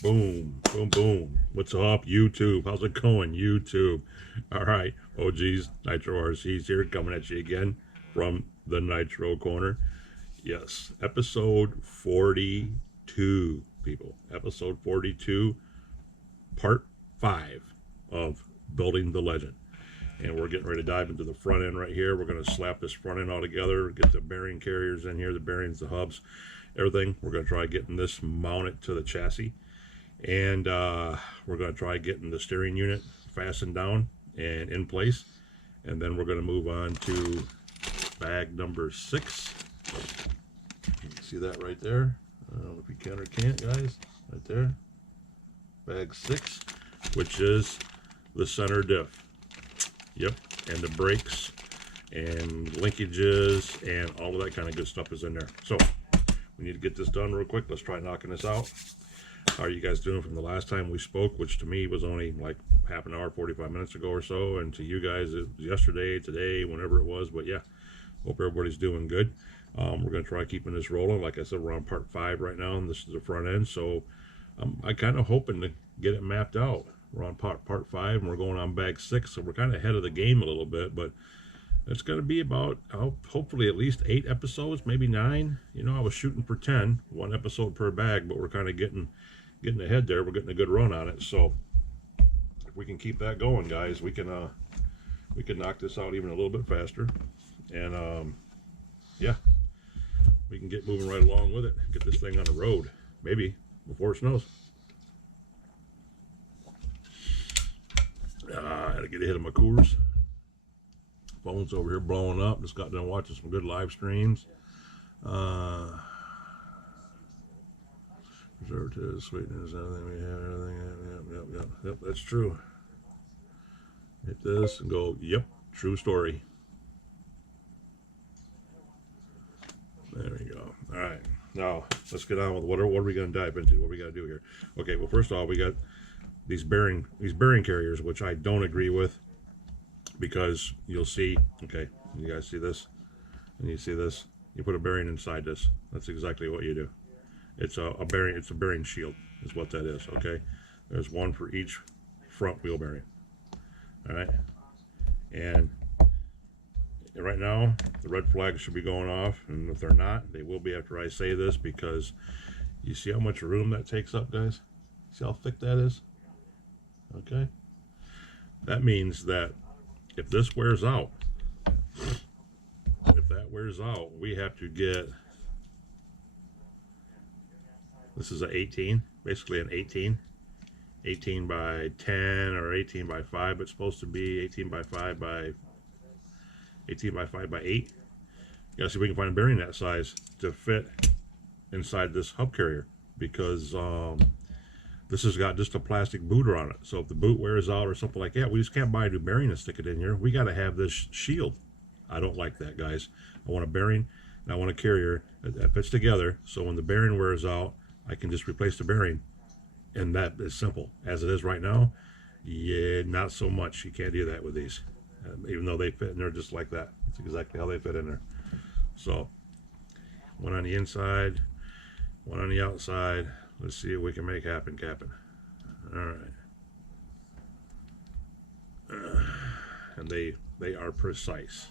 Boom, boom, boom. What's up, YouTube? How's it going, YouTube? All right, OGs, Nitro RC's here, coming at you again from the Nitro Corner. Yes, episode 42, people. Episode 42, part 5 of Building the Legend. And we're getting ready to dive into the front end right here. We're going to slap this front end all together, get the bearing carriers in here, the bearings, the hubs, everything. We're going to try getting this mounted to the chassis. And we're going to try getting the steering unit fastened down and in place. And then we're going to move on to bag number 6. See that right there? I don't know if you can or can't, guys. Right there. Bag 6, which is the center diff. Yep, and the brakes and linkages and all of that kind of good stuff is in there. So we need to get this done real quick. Let's try knocking this out. How are you guys doing from the last time we spoke, which to me was only like half an hour, 45 minutes ago or so, and to you guys it was yesterday, today, whenever it was. But yeah, hope everybody's doing good. We're going to try keeping this rolling. Like I said, we're on part 5 right now, and this is the front end. So I kind of hoping to get it mapped out. We're on part 5, and we're going on bag 6, so we're kind of ahead of the game a little bit, but it's going to be about, hopefully, at least 8 episodes, maybe 9. You know, I was shooting for 10, 1 episode per bag, but we're kind of getting ahead there. We're getting a good run on it, so if we can keep that going, guys, we can knock this out even a little bit faster, and yeah, we can get moving right along with it, get this thing on the road, maybe before it snows. I had to get a hit of my Coors. Phone's over here blowing up. Just got done watching some good live streams. Preservatives, sweeteners, everything we have, everything. Yep, that's true. Hit this and go, yep, true story. There we go. All right, now let's get on with what are we going to dive into? What we got to do here? Okay, well, first of all, we got these bearing carriers, which I don't agree with, because you'll see, okay, you guys see this, and you see this, you put a bearing inside this. That's exactly what you do. It's a bearing, it's a bearing shield is what that is. Okay, there's one for each front wheel bearing. All right, and right now the red flags should be going off, and if they're not, they will be after I say this, because you see how much room that takes up, guys. See how thick that is? Okay, that means that if this wears out, we have to get, this is an 18, basically an 18 by 10 or 18 by 5. It's supposed to be 18 by 5 by 8. You gotta see if we can find a bearing that size to fit inside this hub carrier, because this has got just a plastic booter on it. So if the boot wears out or something like that, we just can't buy a new bearing and stick it in here. We got to have this shield. I don't like that, guys. I want a bearing and I want a carrier that fits together, so when the bearing wears out, I can just replace the bearing. And that is simple. As it is right now, yeah, not so much. You can't do that with these. Even though they fit in there just like that. That's exactly how they fit in there. So, one on the inside, one on the outside. Let's see what we can make happen, Captain. All right. And they are precise.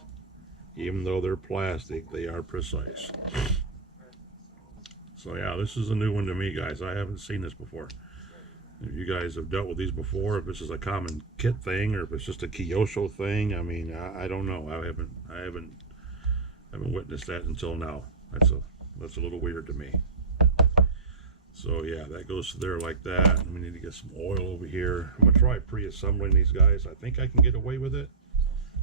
Even though they're plastic, they are precise. So yeah, this is a new one to me, guys. I haven't seen this before. If you guys have dealt with these before, if this is a common kit thing or if it's just a Kyosho thing, I mean, I don't know. I haven't witnessed that until now. That's a little weird to me. So yeah, that goes to there like that. We need to get some oil over here. I'm gonna try pre-assembling these guys. I think I can get away with it.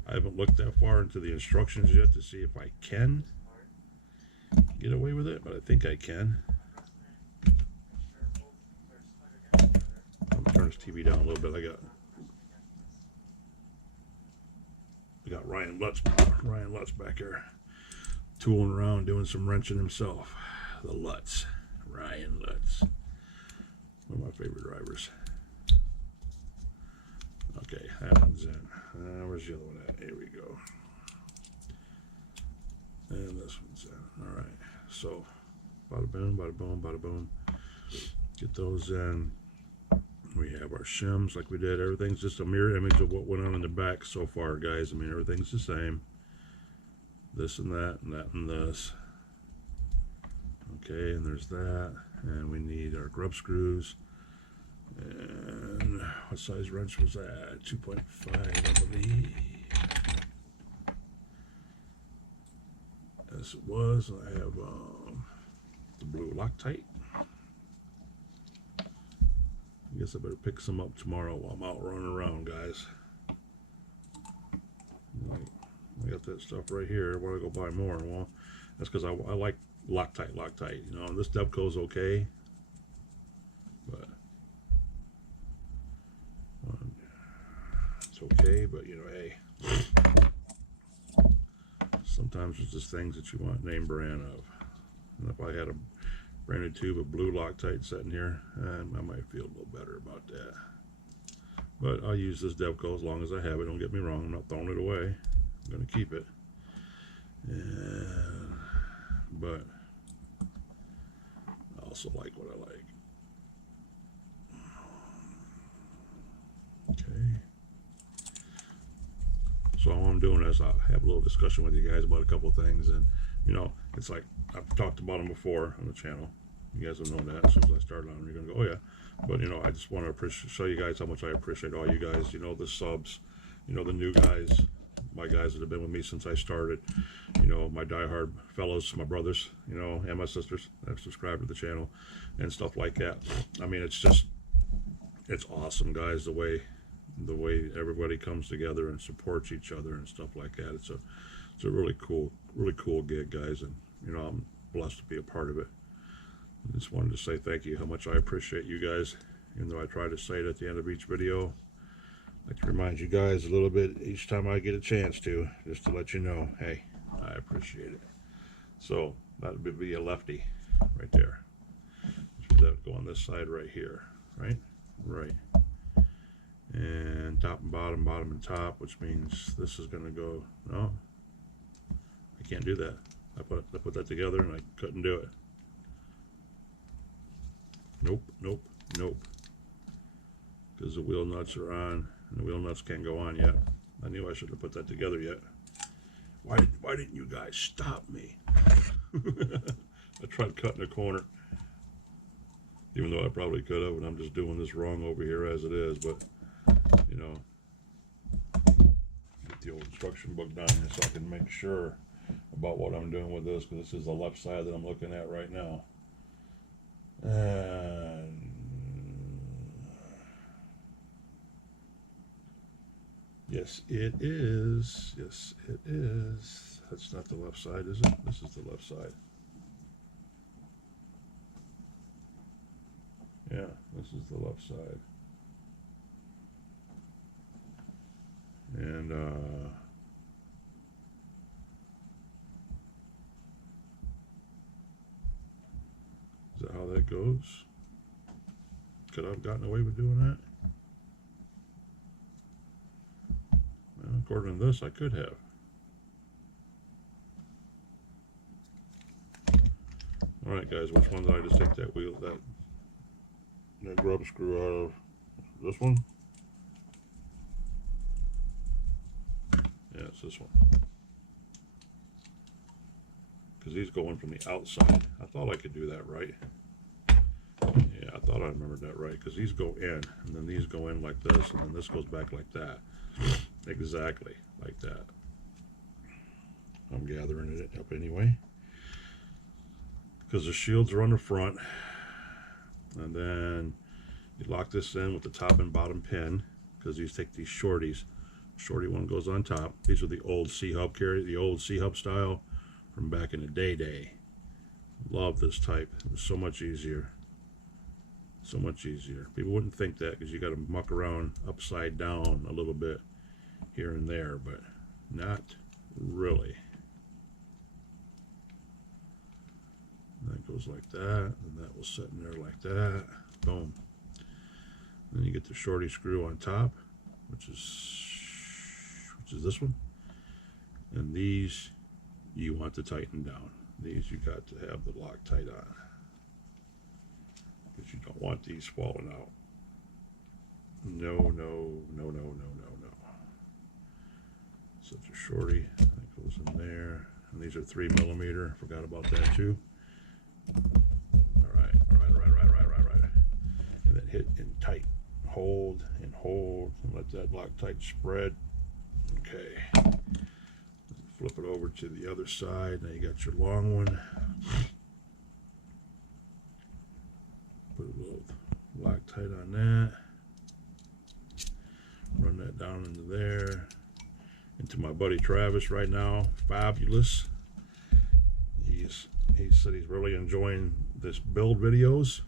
I haven't looked that far into the instructions yet to see if I can get away with it, but I think I can. I'm gonna turn this TV down a little bit. I got Ryan Lutz back here tooling around doing some wrenching himself. The Lutz. Ryan Lutz, one of my favorite drivers. Okay, that one's in. Where's the other one at? Here we go. And this one's in. All right. So, bada boom, bada boom, bada boom. Get those in. We have our shims like we did. Everything's just a mirror image of what went on in the back so far, guys. I mean, everything's the same. This and that and this. Okay, and there's that. And we need our grub screws. And what size wrench was that? 2.5, I believe. Yes, it was. I have the blue Loctite. I guess I better pick some up tomorrow while I'm out running around, guys. I got that stuff right here. Why do I go buy more? Well, that's because I like Loctite. You know, and this Devco's okay, but it's okay. But you know, hey, sometimes there's just things that you want name brand of. And if I had a branded tube of blue Loctite sitting here, I might feel a little better about that. But I'll use this Devco as long as I have it. Don't get me wrong. I'm not throwing it away. I'm going to keep it. But I also like what I like. Okay. So all I'm doing is I'll have a little discussion with you guys about a couple of things. And, you know, it's like I've talked about them before on the channel. You guys have known that as soon as I started on. You're going to go, oh, yeah. But, you know, I just want to show you guys how much I appreciate all you guys. You know, the subs, you know, the new guys, my guys that have been with me since I started, you know, my diehard fellows, my brothers, you know, and my sisters that have subscribed to the channel and stuff like that. I mean, it's just, it's awesome, guys, the way everybody comes together and supports each other and stuff like that. It's a really cool gig, guys, and you know, I'm blessed to be a part of it. I just wanted to say thank you, how much I appreciate you guys, even though I try to say it at the end of each video. I'd like to remind you guys a little bit each time I get a chance to, just to let you know, hey, I appreciate it. So that would be a lefty right there. So that would go on this side right here, right? And top and bottom, bottom and top, which means this is going to go, no, I can't do that. I put that together and I couldn't do it. Nope. Because the wheel nuts are on, and the wheel nuts can't go on yet. I knew I shouldn't have put that together yet. Why didn't you guys stop me? I tried cutting a corner, even though I probably could have, and I'm just doing this wrong over here as it is, but, you know, get the old instruction book down here so I can make sure about what I'm doing with this, because this is the left side that I'm looking at right now. And yes, it is. Yes, it is. That's not the left side, is it? This is the left side. Yeah, this is the left side. And is that how that goes? Could I have gotten away with doing that? Well, according to this, I could have. Alright guys, which one did I just take that wheel, that grub screw out of? This one? Yeah, it's this one. Because he's going from the outside. I thought I could do that right. Yeah, I thought I remembered that right. Because these go in, and then these go in like this, and then this goes back like that. Exactly like that. I'm gathering it up anyway. Because the shields are on the front. And then you lock this in with the top and bottom pin. Because these take these shorties. Shorty one goes on top. These are the old C-hub carrier, the old C-hub style from back in the day. Love this type. It was so much easier. So much easier. People wouldn't think that because you got to muck around upside down a little bit here and there, but not really. And that goes like that, and that will sit in there like that. Boom. Then you get the shorty screw on top, which is this one. And these you want to tighten down. These you got to have the Loctite on, because you don't want these falling out. No, no, no, no, no, no, no. Such a shorty. That goes in there. And these are 3mm. Forgot about that too. Alright, alright. And then hit in tight. Hold and hold. And let that Loctite spread. Okay. Flip it over to the other side. Now you got your long one. Put a little Loctite on that. Run that down into there. Into my buddy Travis right now. Fabulous. He said he's really enjoying this build videos.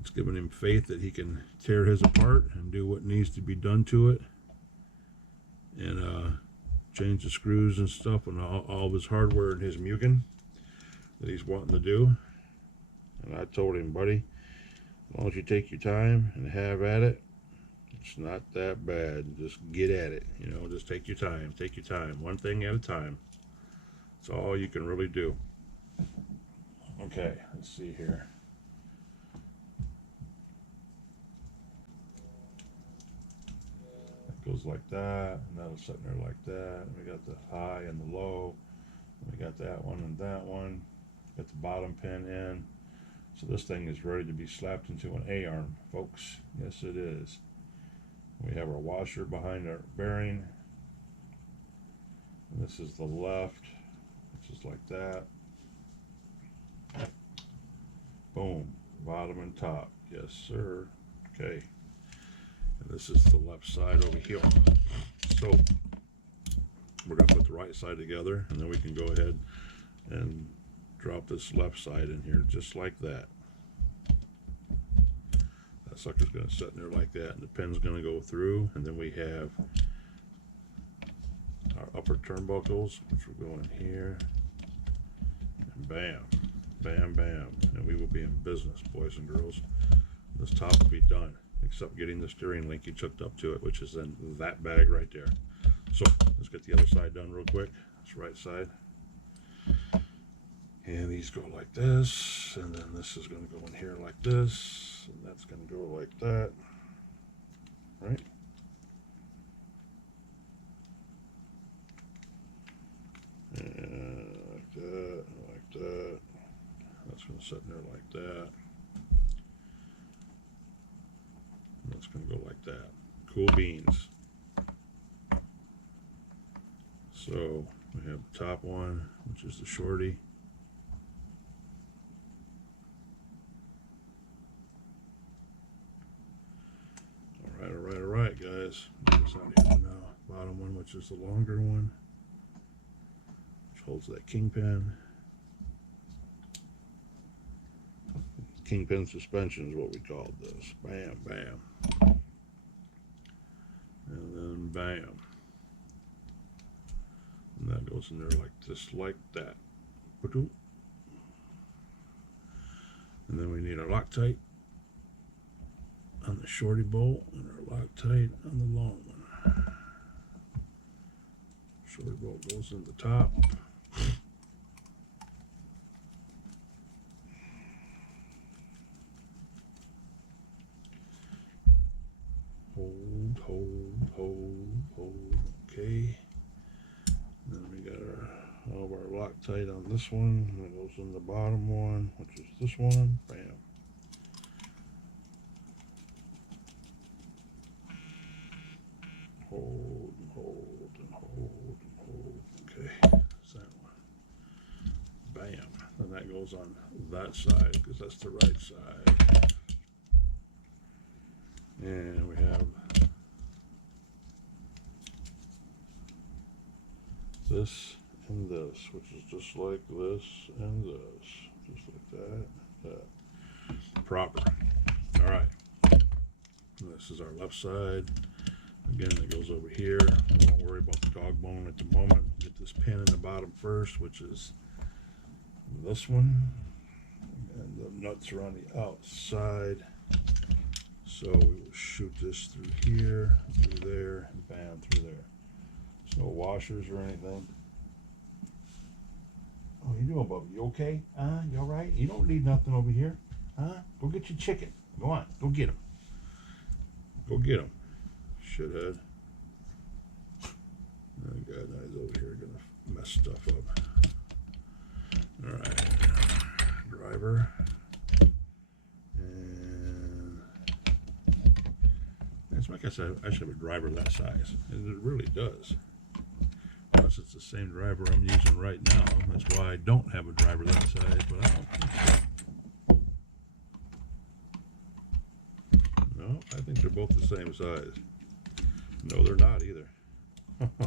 It's giving him faith that he can tear his apart and do what needs to be done to it. And change the screws and stuff and all of his hardware and his Mugen that he's wanting to do. And I told him, buddy, as long as you take your time and have at it, it's not that bad. Just get at it. You know, just take your time. Take your time. One thing at a time. That's all you can really do. Okay, let's see here. That goes like that, and that'll sit there like that. And we got the high and the low. And we got that one and that one. Got the bottom pin in. So this thing is ready to be slapped into an A-arm, folks. Yes, it is. We have our washer behind our bearing. And this is the left, which is like that. Boom, bottom and top. Yes, sir. Okay. And this is the left side over here. So we're going to put the right side together, and then we can go ahead and drop this left side in here just like that. That sucker's going to sit in there like that, and the pin's going to go through, and then we have our upper turnbuckles, which will go in here, and bam, bam, bam, and we will be in business, boys and girls. This top will be done, except getting the steering linkage hooked up to it, which is in that bag right there. So let's get the other side done real quick. This right side. And these go like this, and then this is going to go in here like this, and that's going to go like that, right? And like that, like that. That's going to sit in there like that. And that's going to go like that. Cool beans. So we have the top one, which is the shorty. All right, guys. Get this out here now. Bottom one, which is the longer one, which holds that kingpin. Kingpin suspension is what we called this. Bam, bam. And then bam. And that goes in there like this, like that. And then we need our Loctite on the shorty bolt and our Loctite on the long one. Shorty bolt goes in the top. Hold, hold, hold, hold. Okay. Then we got all of our Loctite on this one. And it goes in the bottom one, which is this one. Bam. Hold and hold and hold and hold. Okay, that's that one. Bam. Then that goes on that side because that's the right side. And we have this and this, which is just like this and this. Just like that. Proper. All right. This is our left side. Again, it goes over here. We won't worry about the dog bone at the moment. Get this pin in the bottom first, which is this one. And the nuts are on the outside. So we will shoot this through here, through there, and bam, through there. There's no washers or anything. Oh, you doing, Bubba? You okay? You all right? You don't need nothing over here. Huh? Go get your chicken. Go on. Go get him. Go get him. Shithead. Oh, God, now he's over here going to mess stuff up. All right. Driver. And it's like I said, I should have a driver that size. And it really does. Unless it's the same driver I'm using right now. That's why I don't have a driver that size, but I don't think so. No, I think they're both the same size. No, they're not either.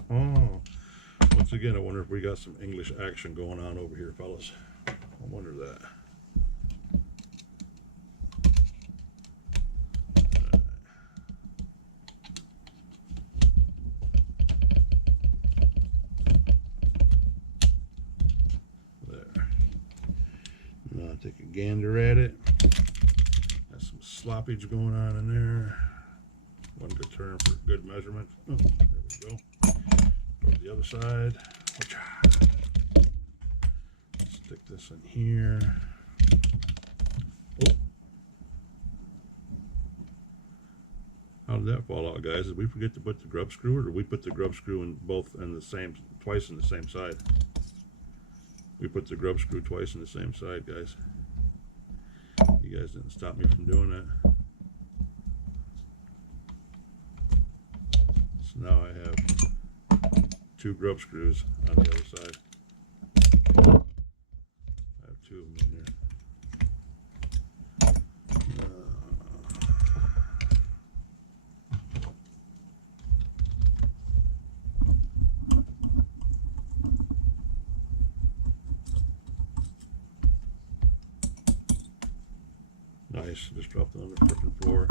Once again, I wonder if we got some English action going on over here, fellas. I wonder that. There. Now I'll take a gander at it. Got some sloppage going on in there. One good turn for good measurement. Oh, there we go. Go to the other side. Stick this in here. Oh. How did that fall out, guys? Did we forget to put the grub screw, or did we put the grub screw in both in the same, twice in the same side? We put the grub screw twice in the same side, guys. You guys didn't stop me from doing that. So now I have 2 grub screws on the other side. I have 2 of them in there. Nice, just dropped it on the frickin' floor.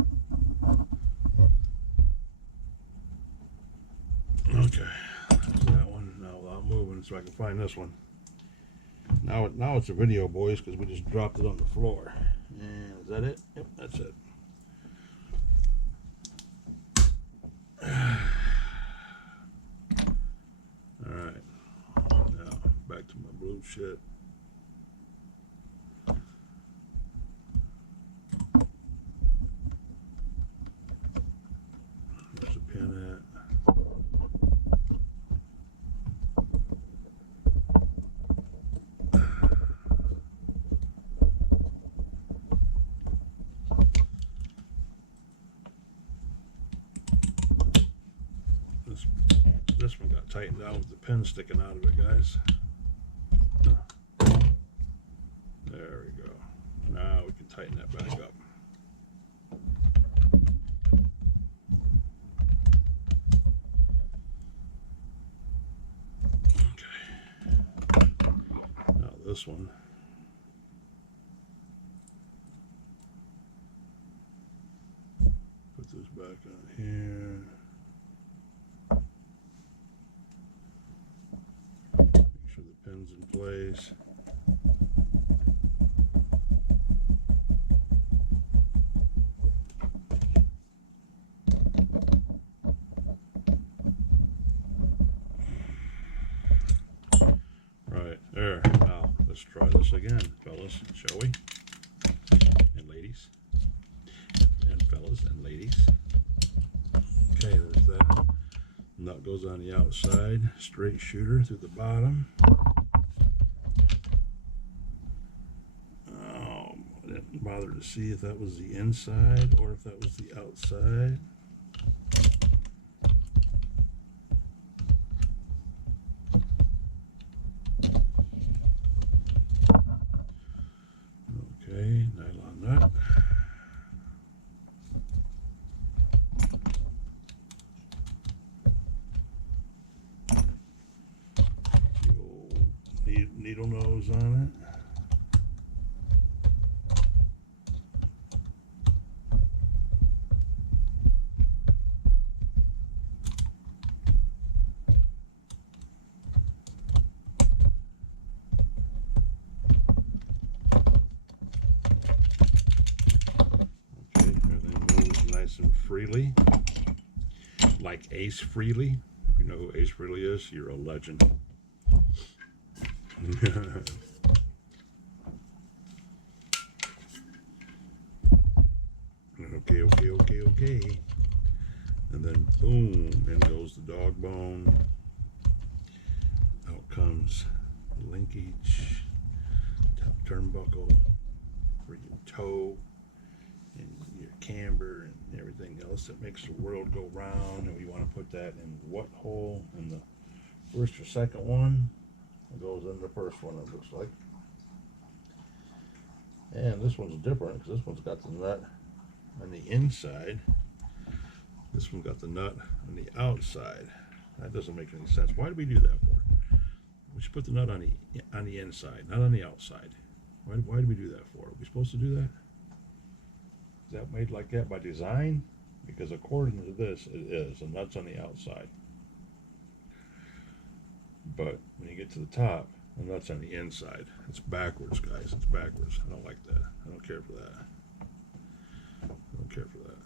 Okay, that's that one. Now without moving, so I can find this one. Now it's a video, boys, because we just dropped it on the floor. And is that it? Yep, that's it. All right, now back to my blue shit. There's a pin at. This one got tightened down with the pin sticking out of it, guys. There we go. Now we can tighten that back up. Okay. Now this one. Put this back on here. Pins in place. Right there. Now let's try this again, fellas, shall we? And ladies. And fellas and ladies. Okay, there's that. Nut goes on the outside, straight shooter through the bottom. I didn't bother to see if that was the inside or if that was the outside. Okay, nylon nut. Needle nose on it. Okay, everything moves nice and freely, like Ace Frehley. If you know who Ace Frehley is, you're a legend. Okay, okay, okay, okay. And then boom, in goes the dog bone. Out comes the linkage, top turnbuckle for your toe and your camber and everything else that makes the world go round. And we want to put that in what hole? In the first or second one? It goes in the first one, it looks like. And this one's different because this one's got the nut on the inside. This one got the nut on the outside. That doesn't make any sense. Why do we do that for? We should put the nut on the inside, not on the outside. Why do we do that for? Are we supposed to do that? Is that made like that by design? Because according to this, it is. The nut's on the outside. But when you get to the top, the nut's on the inside. It's backwards, guys. It's backwards. I don't like that. I don't care for that. I don't care for that.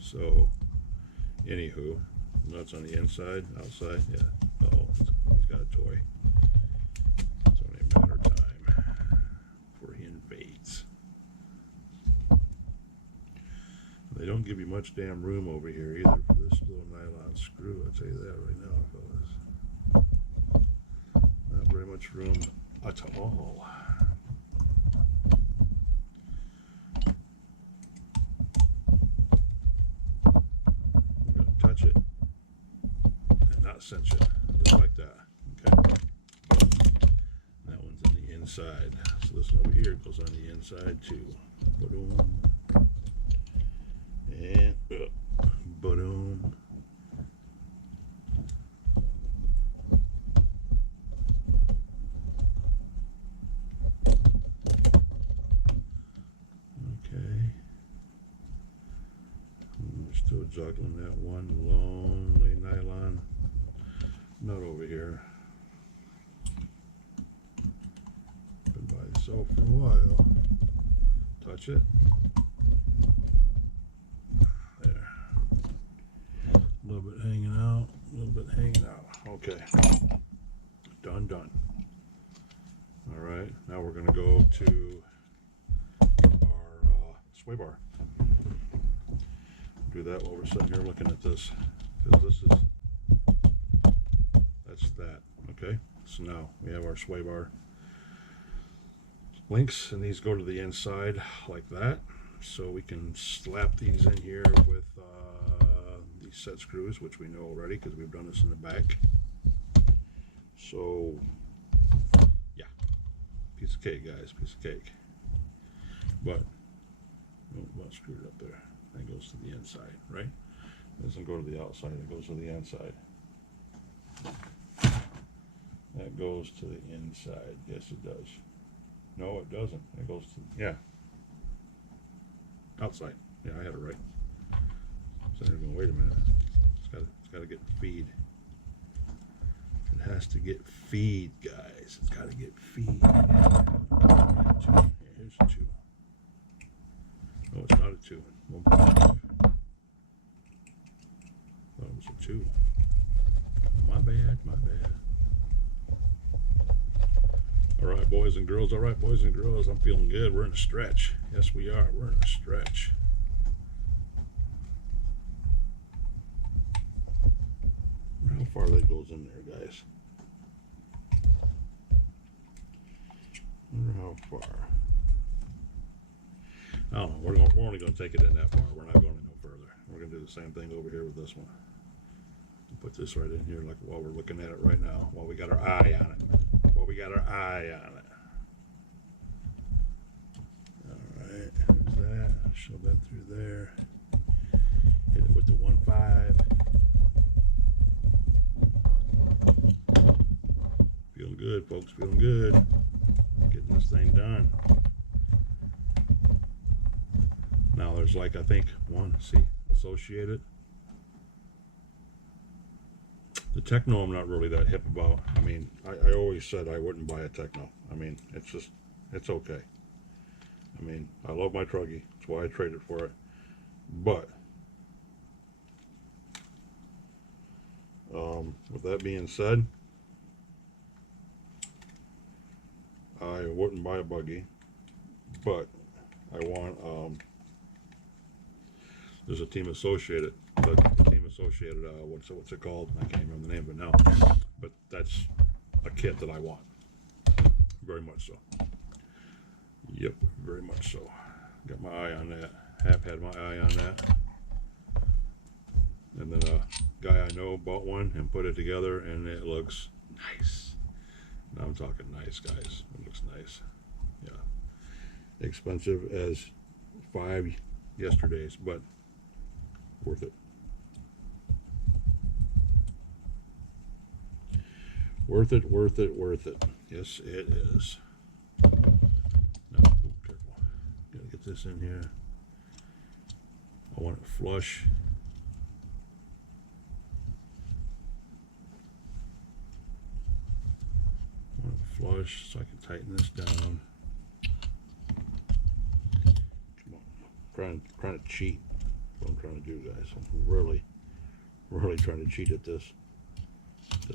So, anywho, nuts on the inside, outside, yeah. Oh, he's got a toy. It's only a matter of time before he invades. They don't give you much damn room over here either for this little nylon screw. I'll tell you that right now, fellas. Not very much room at all. Touch it and not cinch it, just like that. Okay. That one's on the inside. So this one over here goes on the inside too. Boom. And boom. Okay. We're still juggling that one lonely nylon nut over here. Been by itself for a while. Touch it. There. A little bit hanging out. A little bit hanging out. Okay. Done. All right. Now we're going to go to our sway bar. Do that while we're sitting here looking at this, because that's that. Okay, so now we have our sway bar links, and these go to the inside like that, so we can slap these in here with these set screws, which we know already because we've done this in the back. So yeah, piece of cake, guys, piece of cake. But well, screwed up there. That goes to the inside, right? It doesn't go to the outside, it goes to the inside. That goes to the inside. Yes, it does. No, it doesn't. It goes to, yeah. Outside. Yeah, I had it right. So they're going, wait a minute. It's got to get feed. It has to get feed, guys. It's got to get feed. Yeah, here's a 2. No, it's not a 2. 1.5. Thought it was a 2. My bad. All right, boys and girls. I'm feeling good. We're in a stretch. Yes, we are. We're in a stretch. How far that goes in there, guys? Wonder how far. Oh, we're only going to take it in that far. We're not going no further. We're going to do the same thing over here with this one. Put this right in here, like while we're looking at it right now, while we got our eye on it. All right, there's that. Shove that through there. Hit it with the 1.5. Feeling good, folks. Feeling good. Getting this thing done. Now there's like, I think, associated. The Techno I'm not really that hip about. I mean, I always said I wouldn't buy a Techno. I mean, it's okay. I mean, I love my Truggy. That's why I traded for it. But, with that being said, I wouldn't buy a buggy. But I want There's a Team Associated, the Team Associated, what's it called? I can't remember the name of it now. But that's a kit that I want. Very much so. Yep, very much so. Got my eye on that. Have had my eye on that. And then a guy I know bought one and put it together, and it looks nice. Now I'm talking nice, guys. It looks nice. Yeah. Expensive as 5 yesterdays, but worth it. Worth it, worth it, worth it. Yes, it is. Now, careful. Gotta get this in here. I want it flush. I want it flush so I can tighten this down. Come on. Trying to cheat. What I'm trying to do, guys. I'm really trying to cheat at this.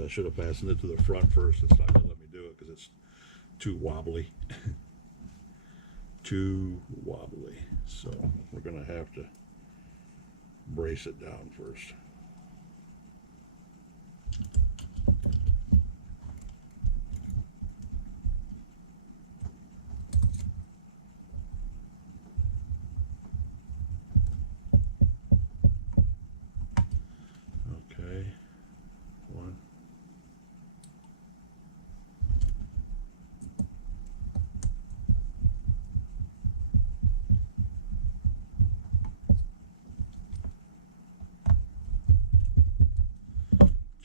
I should have fastened it to the front first. It's not going to let me do it because it's too wobbly. Too wobbly. So we're going to have to brace it down first. Okay. One.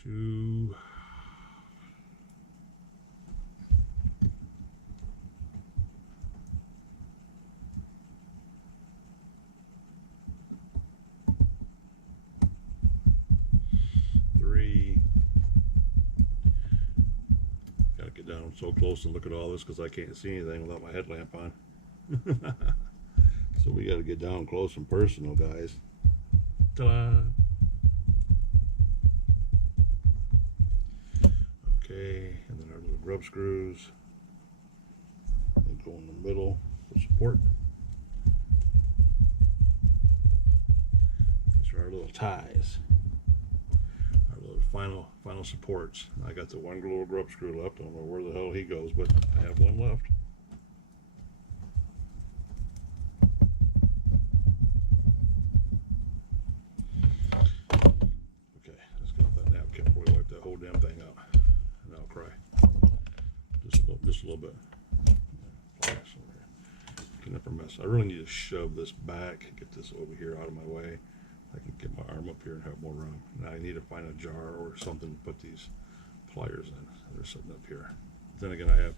Two. Three. Gotta get down so close and look at all this because I can't see anything without my headlamp on. So we gotta get down close and personal, guys. Ta-da! Okay, and then our little grub screws. They go in the middle for support. These are our little ties. Our little final supports. I got the one little grub screw left. I don't know where the hell he goes, but I have one left. Okay, let's get off that napkin before we wipe that whole damn thing out. And I'll cry. Just a little bit. Can never mess. I really need to shove this back, get this over here out of my way. I can get my arm up here and have more room. Now I need to find a jar or something to put these pliers in. They're sitting up here. Then again, I have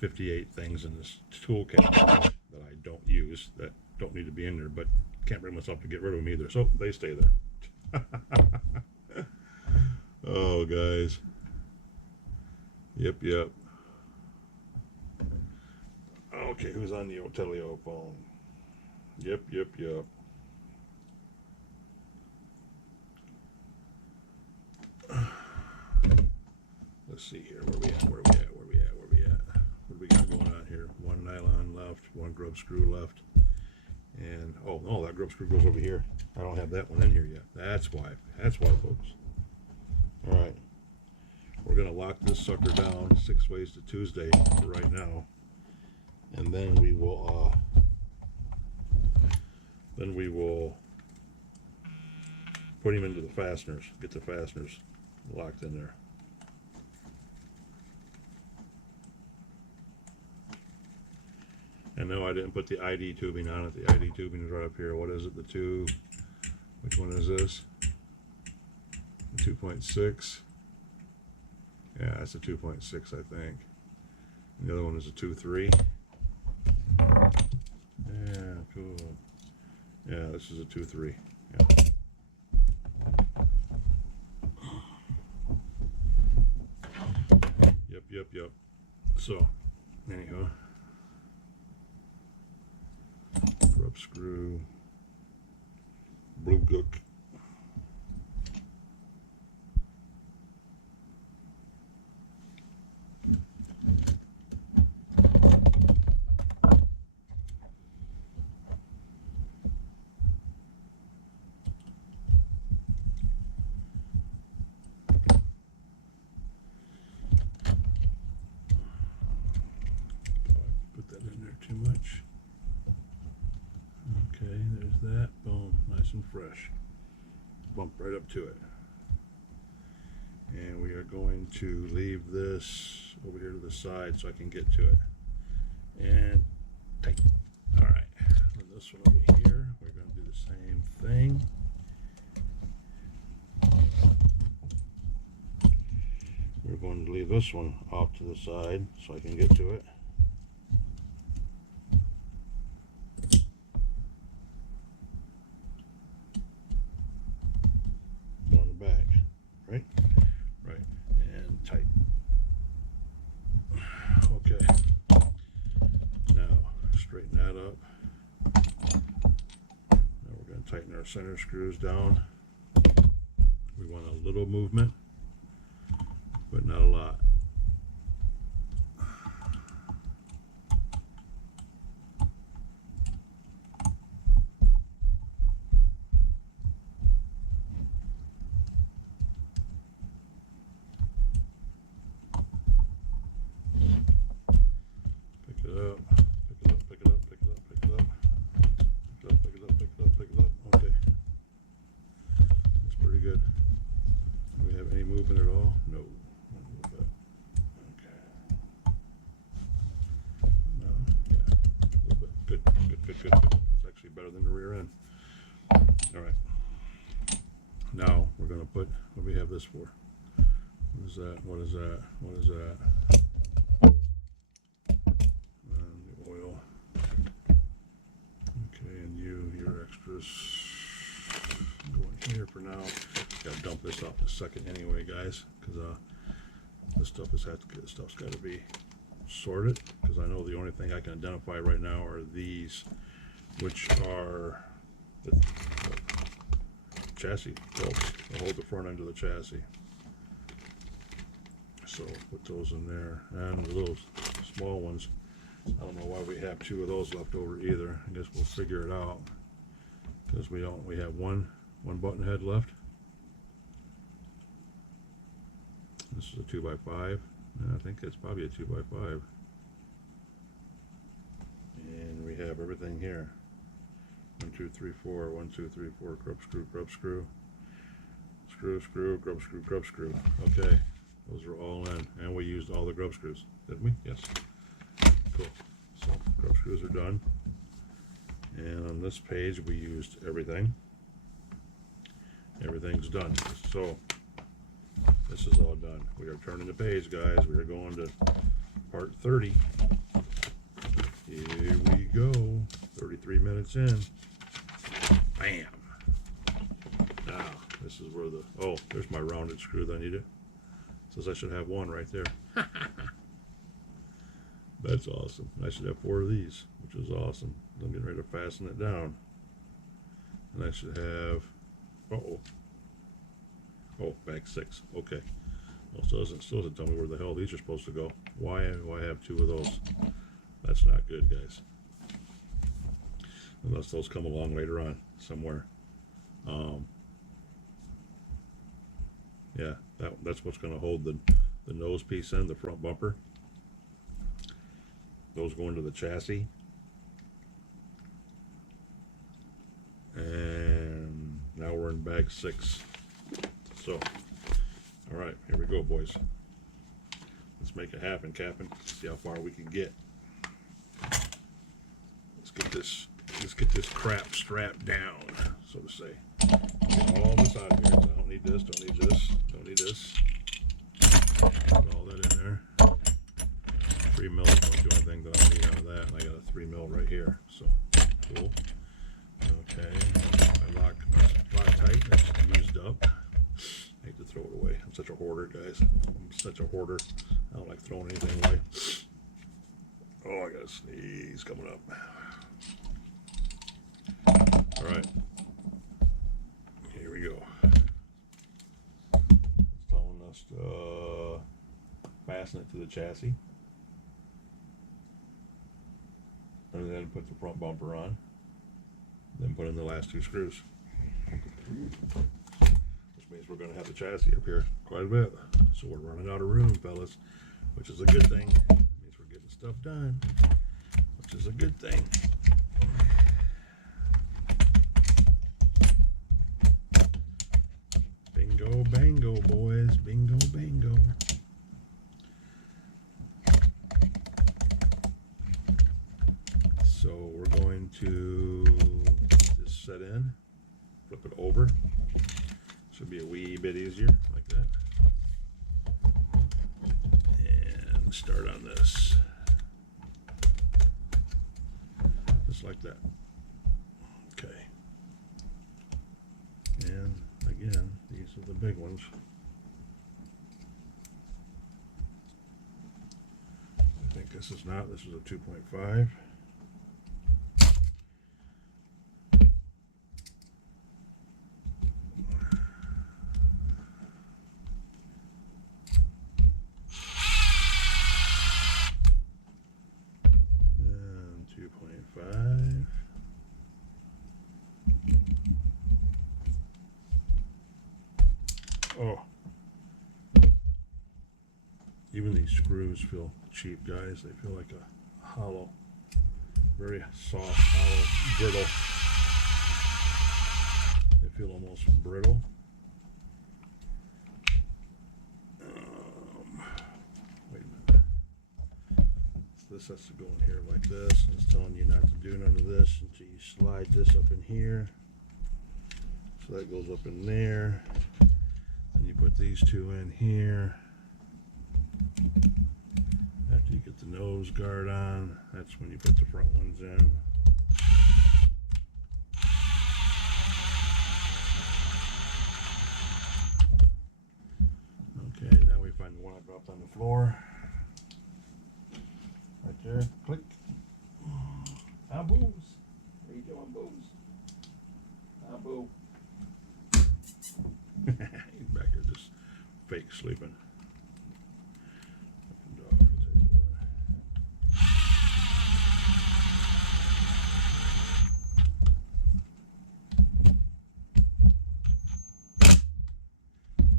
58 things in this toolkit that I don't use, that don't need to be in there, but can't bring myself to get rid of them either. So they stay there. Oh, guys. Yep. Okay, who's on the Otelio phone? Yep. Let's see here. Where we at? What do we got going on here? One nylon left, one grub screw left. And, oh, no, that grub screw goes over here. I don't have that one in here yet. That's why, folks. All right. We're going to lock this sucker down 6 ways to Tuesday for right now. And then we will put him into the fasteners, get the fasteners locked in there. And no, I didn't put the ID tubing on it. The ID tubing is right up here. What is it? The 2, which one is this? The 2.6. Yeah, that's a 2.6, I think. And the other one is a 2.3. Yeah, cool. Yeah, this is a 2.3. Yeah. Yep. So, anyhow, grub screw, blue gook. that. Boom, nice and fresh. Bump right up to it. And we are going to leave this over here to the side so I can get to it. And tight. All right. And this one over here, we're going to do the same thing. We're going to leave this one off to the side so I can get to it. On the back, right? Right. And tight. Okay. Now, straighten that up. Now we're going to tighten our center screws down. We want a little movement, but not a lot. Pick it up, pick it up, pick it up, pick it up, pick it up, pick it up, pick it up, pick it up, pick it up. Okay. That's pretty good. Do we have any movement at all? No. Good. It's actually better than the rear end. All right. Now we're going to put, what do we have this for? What is that? What is that? What is that? And the oil. Okay, and your extras go in here for now. Got to dump this off in a second anyway, guys, because this stuff's got to be sorted, because I know the only thing I can identify right now are these, which are the chassis bolts that hold the front end of the chassis. So put those in there, and the little small ones, I don't know why we have two of those left over either. I guess we'll figure it out, because we have one button head left. This is a 2x5. I think it's probably a 2x5. And we have everything here. 1, 2, 3, 4. 1, 2, 3, 4. Grub screw, grub screw. Screw, screw, grub screw, grub screw. Okay. Those are all in. And we used all the grub screws, didn't we? Yes. Cool. So grub screws are done. And on this page we used everything. Everything's done. So this is all done. We are turning the page, guys. We are going to part 30. Here we go. 33 minutes in. Bam. Now, this is where there's my rounded screw that I needed. Says I should have one right there. That's awesome. I should have 4 of these, which is awesome. I'm getting ready to fasten it down. And I should have, bag 6. Okay. Well, still doesn't tell me where the hell these are supposed to go. Why do I have 2 of those? That's not good, guys. Unless those come along later on somewhere. Yeah, that's what's going to hold the nose piece in, the front bumper. Those go into the chassis. And now we're in bag 6. So, all right, here we go, boys. Let's make it happen, Captain. See how far we can get. Let's get this crap strapped down, so to say. Get all this out of here. I don't need this, don't need this, don't need this. Put all that in there. 3 mils won't do anything that I need out of that. And I got a 3 mil right here, so cool. Okay, my lock tight, that's used up. I hate to throw it away. I'm such a hoarder, guys. I'm such a hoarder. I don't like throwing anything away. Oh, I got a sneeze coming up. All right. Here we go. It's telling us to fasten it to the chassis. And then put the front bumper on. Then put in the last 2 screws. Which means we're going to have the chassis up here quite a bit. So we're running out of room, fellas, which is a good thing. It means we're getting stuff done, which is a good thing. bingo, boys. Bingo, bingo. So we're going to get this set in, flip it over. Should be a wee bit easier, like that. And start on this. Just like that. Okay. And again, these are the big ones. I think this is not, this is a 2.5. And 2.5. Oh. Even these screws feel cheap, guys. They feel like a hollow, very soft, hollow, brittle. They feel almost brittle. Wait a minute. This has to go in here like this. It's telling you not to do none of this until you slide this up in here. So that goes up in there. Then you put these two in here. After you get the nose guard on, that's when you put the front ones in. Okay, now we find the one I dropped on the floor. Right there, click. Ah, Boos. What are you doing, Boos? Ah, Boo. He's back here just fake sleeping.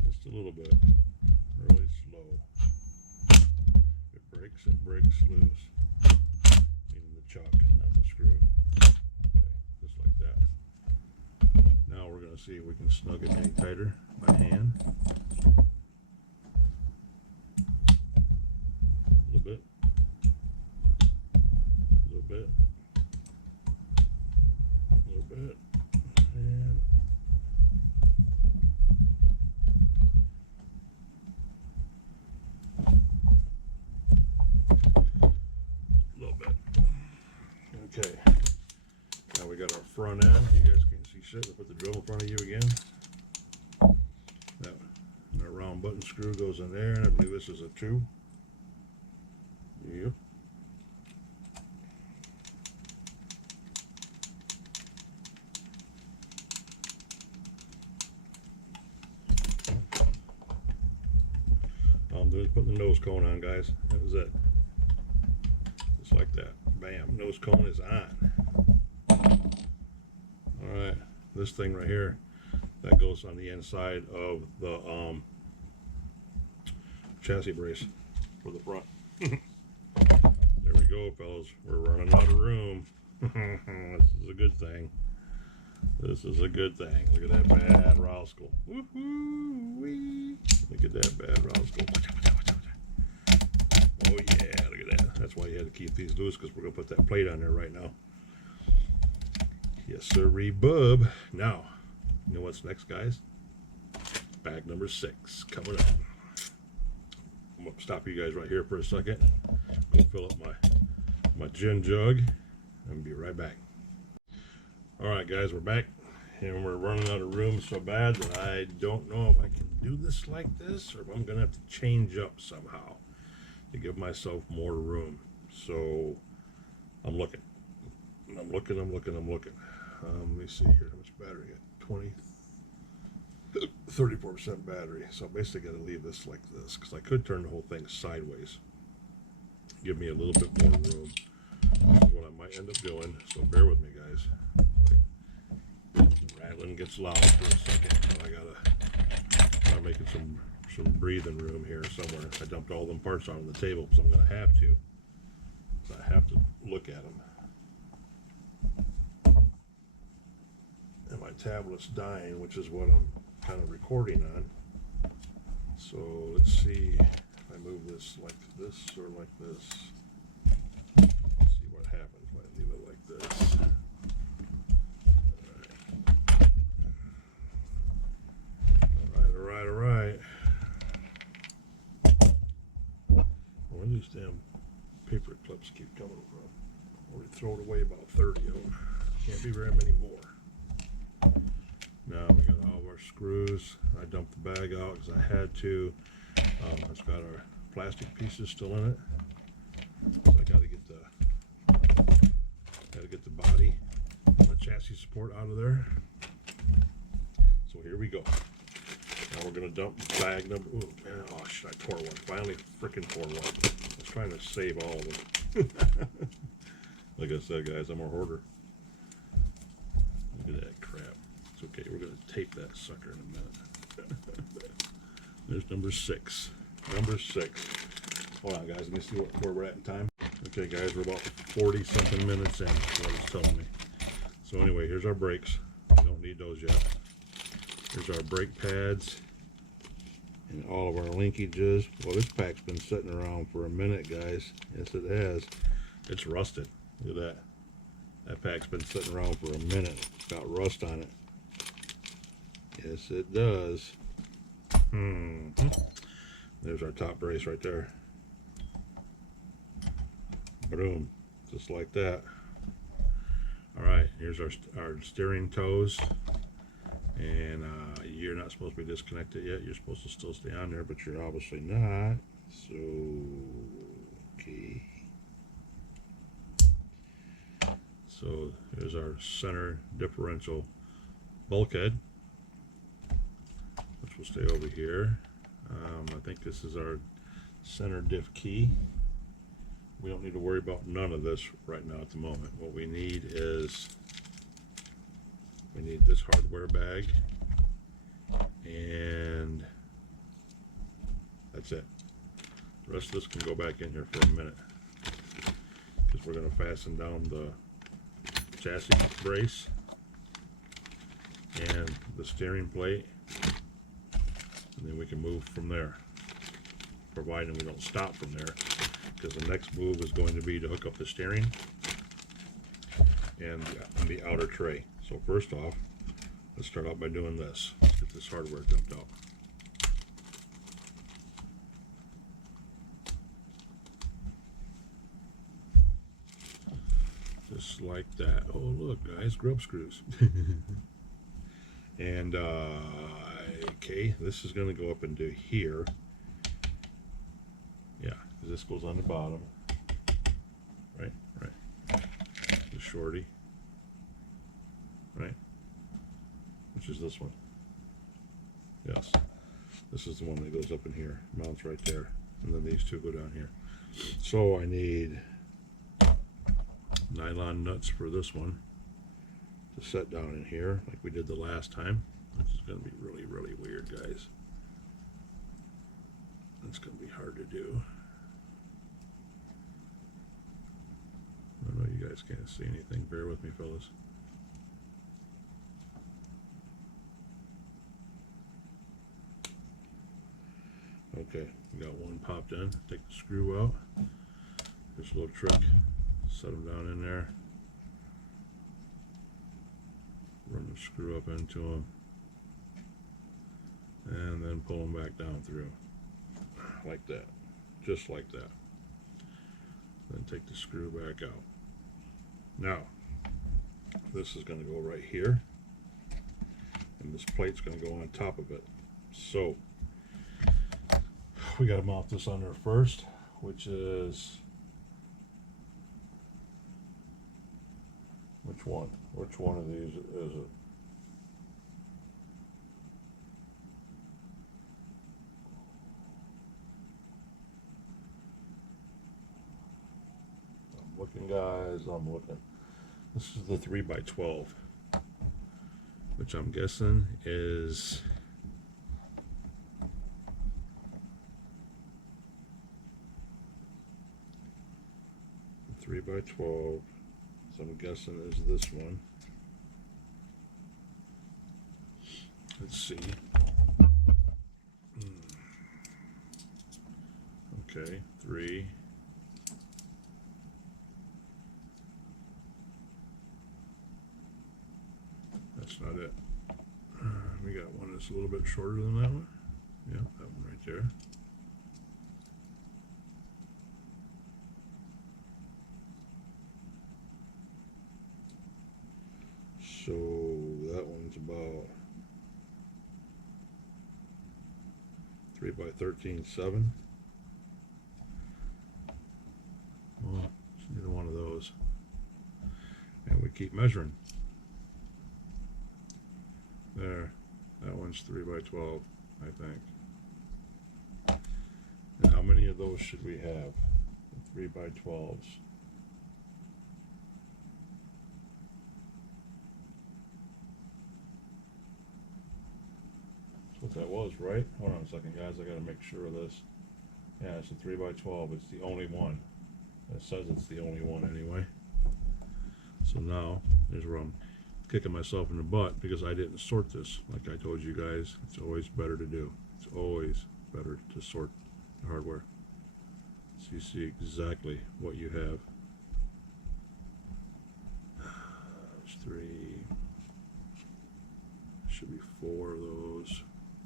Just a little bit. Really slow. If it breaks loose. Meaning the chuck, not the screw. Okay, just like that. Now we're going to see if we can snug it any tighter by hand. A little bit. A little bit. A little bit. And a little bit. Okay. Now we got our front end. You guys can't see shit. We'll put the drill in front of you again. That round button screw goes in there, and I believe this is a 2. Yep. All I'm doing is putting the nose cone on, guys. That was it. Just like that. Bam. Nose cone is on. Alright. This thing right here, that goes on the inside of the chassis brace for the front. There we go, fellas. We're running out of room. This is a good thing. This is a good thing. Look at that bad rascal. Woohoo-wee. Look at that bad rascal. Oh yeah, look at that. That's why you had to keep these loose, because we're going to put that plate on there right now. Yes, sirree, bub. Now, you know what's next, guys? Bag number 6 coming up. I'm going to stop you guys right here for a second. Go fill up my gin jug and be right back. Alright guys, we're back, and we're running out of room so bad that I don't know if I can do this like this, or if I'm going to have to change up somehow to give myself more room. So I'm looking. I'm looking. Let me see here. How much battery I got? 34% battery. So basically got to leave this like this, because I could turn the whole thing sideways. Give me a little bit more room. This is what I might end up doing. So bear with me, guys. Rattling gets loud for a second. So I gotta start making some breathing room here somewhere. I dumped all them parts onto the table, so I'm gonna have to. So I have to look at them. And my tablet's dying, which is what I'm kind of recording on. So let's see if I move this like this or like this. Let's see what happens when I leave it like this. All right. Where these damn paper clips keep coming from? Already thrown away about 30 of them. Can't be very many more. Now we got all of our screws. I dumped the bag out because I had to. It's got our plastic pieces still in it, so I got to get the body, the chassis support out of there. So here we go. Now we're gonna dump bag number. Oh shit! I tore one. Finally, freaking tore one. I was trying to save all of them. Like I said, guys, I'm a hoarder. Look at that crap. It's okay. We're gonna tape that sucker in a minute. There's number 6. Number 6. Hold on, guys. Let me see where we're at in time. Okay, guys, we're about 40 something minutes in. That's what it's telling me. So anyway, here's our brakes. We don't need those yet. Here's our brake pads and all of our linkages. Well, this pack's been sitting around for a minute, guys. Yes, it has. It's rusted. Look at that. That pack's been sitting around for a minute. It's got rust on it. Yes, it does. There's our top brace right there. Boom. Just like that. All right, here's our steering toes. And you're not supposed to be disconnected yet. You're supposed to still stay on there, but you're obviously not. So, okay. So here's our center differential bulkhead, which will stay over here. I think this is our center diff key. We don't need to worry about none of this right now at the moment. What we need is this hardware bag, and that's it. The rest of this can go back in here for a minute because we're going to fasten down the chassis brace and the steering plate, and then we can move from there, providing we don't stop from there, because the next move is going to be to hook up the steering and the outer tray. So first off, let's start out by doing this. Let's get this hardware dumped out. Just like that. Oh look, guys, grub screws. And okay, this is going to go up into here. Yeah, this goes on the bottom. Right. The shorty. Right. Which is this one. Yes. This is the one that goes up in here. Mounts right there. And then these two go down here. So I need nylon nuts for this one to set down in here like we did the last time, which is going to be really, really weird, guys. That's going to be hard to do. I know you guys can't see anything. Bear with me, fellas. Okay, we got one popped in. Take the screw out. There's a little trick. Set them down in there. Run the screw up into them. And then pull them back down through. Like that. Just like that. Then take the screw back out. Now, this is going to go right here. And this plate's going to go on top of it. So, we got to mount this on there first, which is, which one? Which one of these is it? I'm looking, guys, I'm looking. This is the 3x12, which I'm guessing is the 3x12. So I'm guessing is this one. Let's see. that's not it. We got one that's a little bit shorter than that one. Yeah, that one right there. So that one's about 3 by 13.7. Well, it's neither one of those. And we keep measuring. There, that one's 3 by 12, I think. And how many of those should we have? 3 by 12s. That's what that was, right? Hold on a second, guys. I gotta make sure of this. Yeah, it's a 3 by 12. It's the only one. It says it's the only one anyway. So now, there's where I'm kicking myself in the butt because I didn't sort this. Like I told you guys, it's always better to do. It's always better to sort the hardware, so you see exactly what you have. There's 3. Should be 4 of those.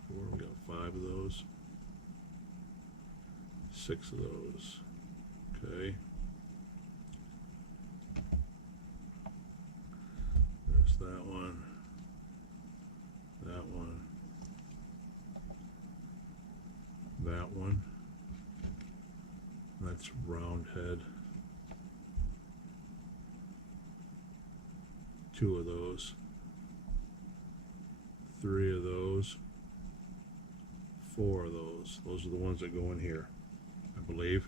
4. We got 5 of those. 6 of those. Okay. There's that one. That one. That one. That's round head. 2 of those. 3 of those. 4 of those. Those are the ones that go in here, I believe.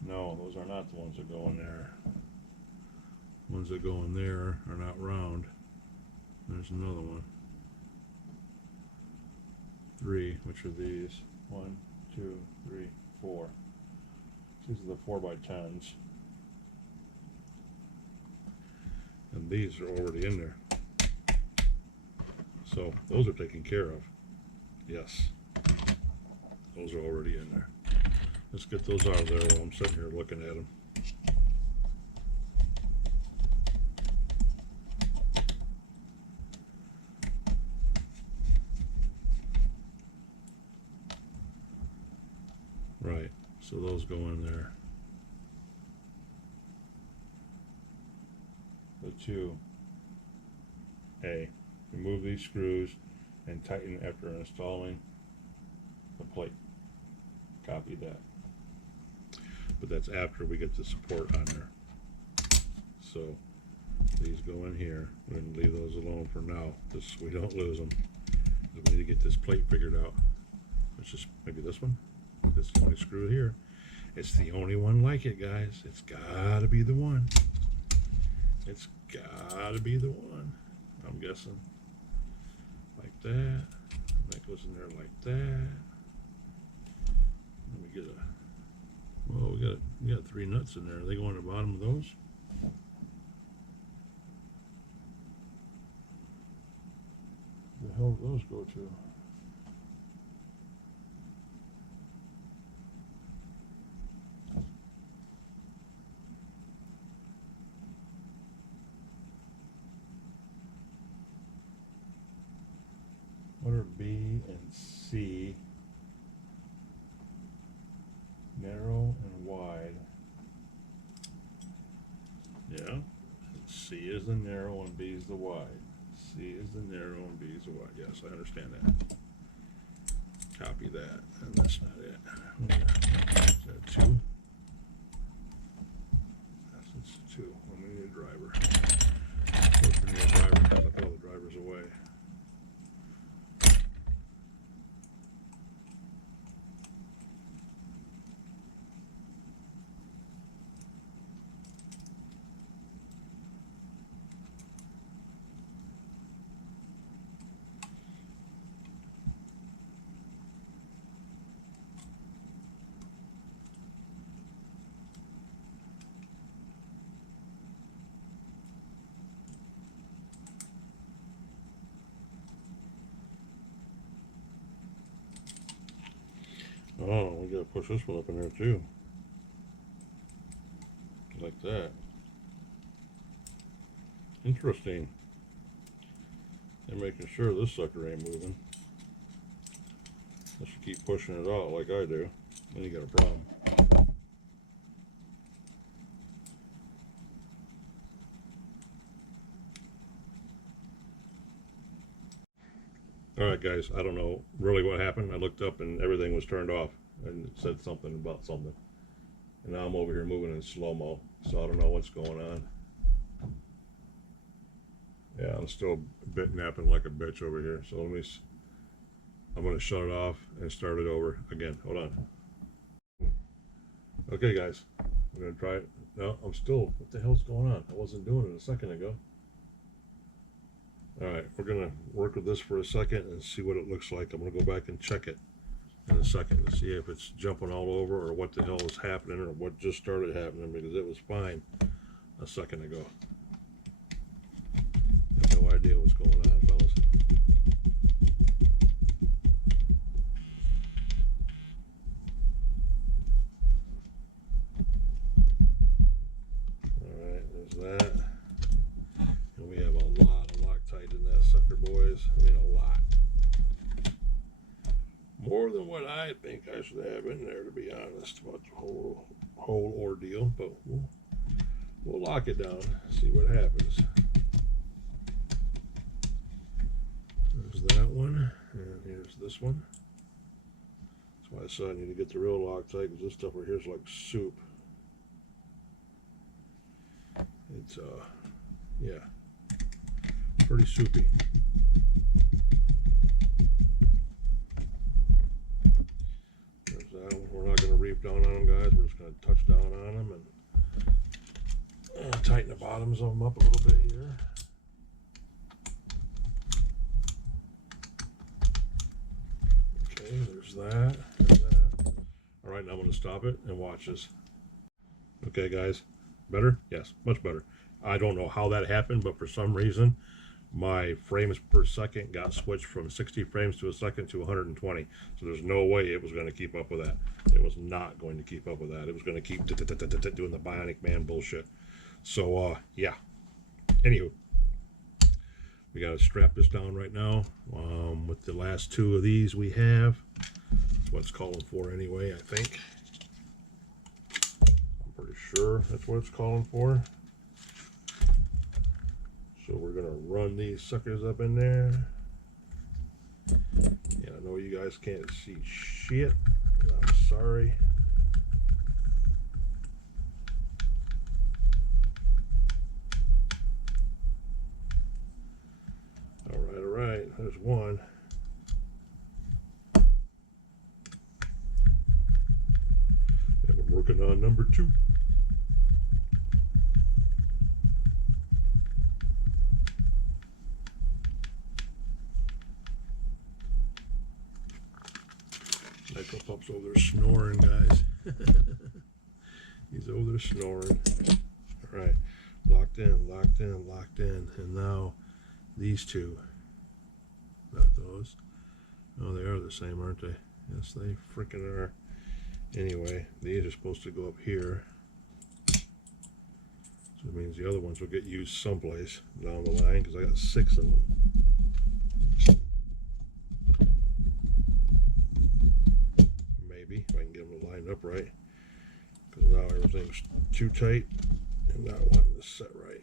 No, those are not the ones that go in there. Ones that go in there are not round. There's another one. 3, which are these. 1, 2, 3, 4. These are the 4 by 10s. And these are already in there. So those are taken care of. Yes. Those are already in there. Let's get those out of there while I'm sitting here looking at them. Right, so those go in there. The 2A. Remove these screws and tighten after installing the plate. Copy that. But that's after we get the support on there. So these go in here. We're going to leave those alone for now, just so we don't lose them. We need to get this plate figured out. Let's just, maybe this one. This is the only screw here. It's the only one like it, guys. It's gotta be the one. It's gotta be the one. I'm guessing. Like that. That goes in there like that. Let me get a. Well, we got 3 nuts in there. Are they going to the bottom of those? Where the hell do those go to? What are B and C? Narrow and wide. Yeah. C is the narrow and B is the wide. C is the narrow and B is the wide. Yes, I understand that. Copy that. And that's not it. Is that 2? That's 2. We need a driver. Of course we need a driver because I put all the drivers away. Oh, we gotta push this one up in there too. Like that. Interesting. And making sure this sucker ain't moving. Unless you keep pushing it out like I do, then you got a problem. Alright guys, I don't know really what happened. I looked up and everything was turned off and it said something about something. And now I'm over here moving in slow-mo, so I don't know what's going on. Yeah, I'm still napping like a bitch over here, so I'm going to shut it off and start it over again. Hold on. Okay guys, I'm going to try it. No, I'm still, what the hell's going on? I wasn't doing it a second ago. Alright, we're going to work with this for a second and see what it looks like. I'm going to go back and check it in a second to see if it's jumping all over or what the hell is happening or what just started happening, because it was fine a second ago. I have no idea what's going on, fellas. Alright, there's that. And we have a lot of Loctite in that sucker, boys. I mean, a lot. More than what I think I should have in there, to be honest, about the whole ordeal. But we'll lock it down, see what happens. There's that one, and here's this one. That's why I said I need to get the real Loctite, because this stuff right here is like soup. It's yeah, pretty soupy. There's that one. We're not going to reef down on them, guys. We're just going to touch down on them and tighten the bottoms of them up a little bit here. Okay, there's that. There's that. All right, now I'm going to stop it and watch this. Okay, guys, better? Yes, much better. I don't know how that happened, but for some reason, my frames per second got switched from 60 frames to a second to 120. So there's no way it was going to keep up with that. It was not going to keep up with that. It was going to keep doing the Bionic Man bullshit. So, yeah. Anywho, we got to strap this down right now. With the last two of these we have. That's what it's calling for anyway, I think. I'm pretty sure that's what it's calling for. So we're going to run these suckers up in there. Yeah, I know you guys can't see shit. I'm sorry. All right. There's one. And we're working on number two. Nitro Pup's over there snoring, guys. He's over there snoring. All right, locked in, locked in, locked in. And now these two, not those. Oh, they are the same, aren't they? Yes, they freaking are. Anyway, these are supposed to go up here. So it means the other ones will get used someplace down the line, because I got 6 of them. If I can get them to line up right, because now everything's too tight and not wanting to set right.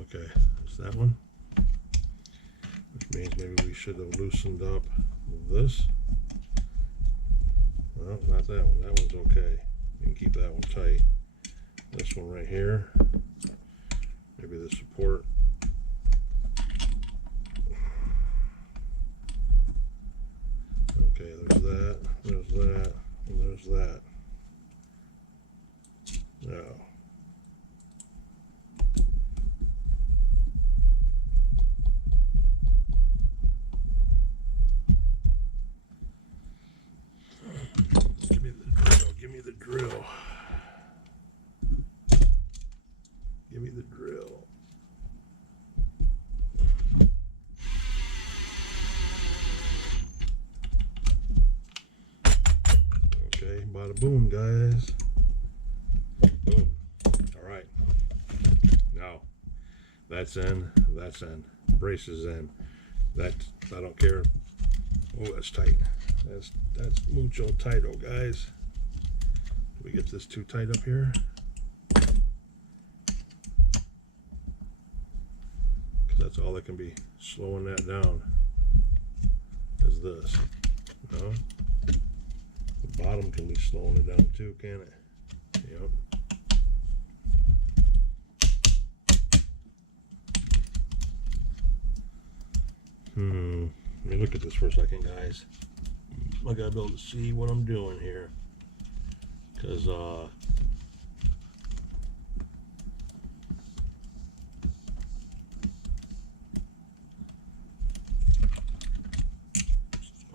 Okay, there's that one. Means maybe we should have loosened up this. Well, not that one. That one's okay. You can keep that one tight. This one right here, maybe the support. Okay, there's that, and there's that. Now, give me the drill. bada boom, guys. Boom. All right. Now, that's in. That's in. Brace is in. That, I don't care. Oh, that's tight. That's mucho tighto, guys. Do we get this too tight up here? Because that's all that can be slowing that down is this. No? The bottom can be slowing it down too, can it? Yep. Let me look at this for a second, guys. I gotta be able to see what I'm doing here. Because,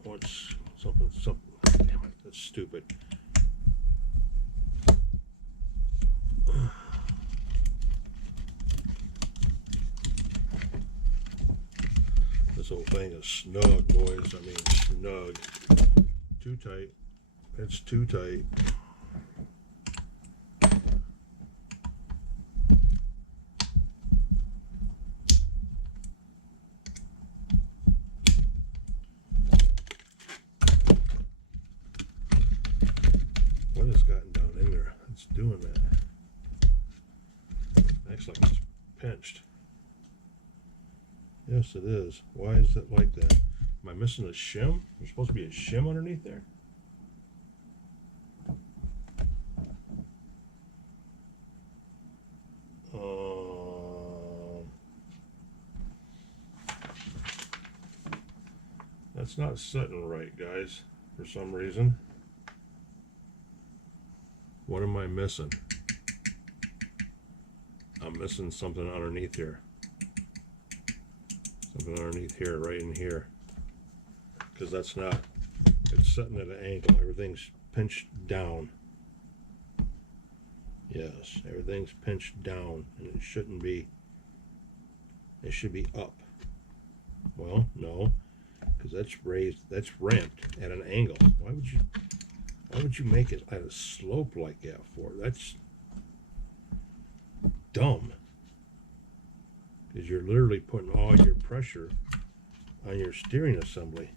what's something, damn it, that's stupid. This whole thing is snug, boys. I mean, snug. Too tight. It's too tight. What has gotten down in there? It's doing that. Acts like it's pinched. Yes, it is. Why is it like that? Am I missing a shim? There's supposed to be a shim underneath there. That's not sitting right, guys, for some reason. What am I missing? I'm missing something underneath here. Something underneath here, right in here. Because that's not, it's sitting at an angle. Everything's pinched down. Yes, everything's pinched down, and it shouldn't be. It should be up. Well, no, because that's raised, that's ramped at an angle. Why would you make it at a slope like that for? That's dumb. Because you're literally putting all your pressure on your steering assembly.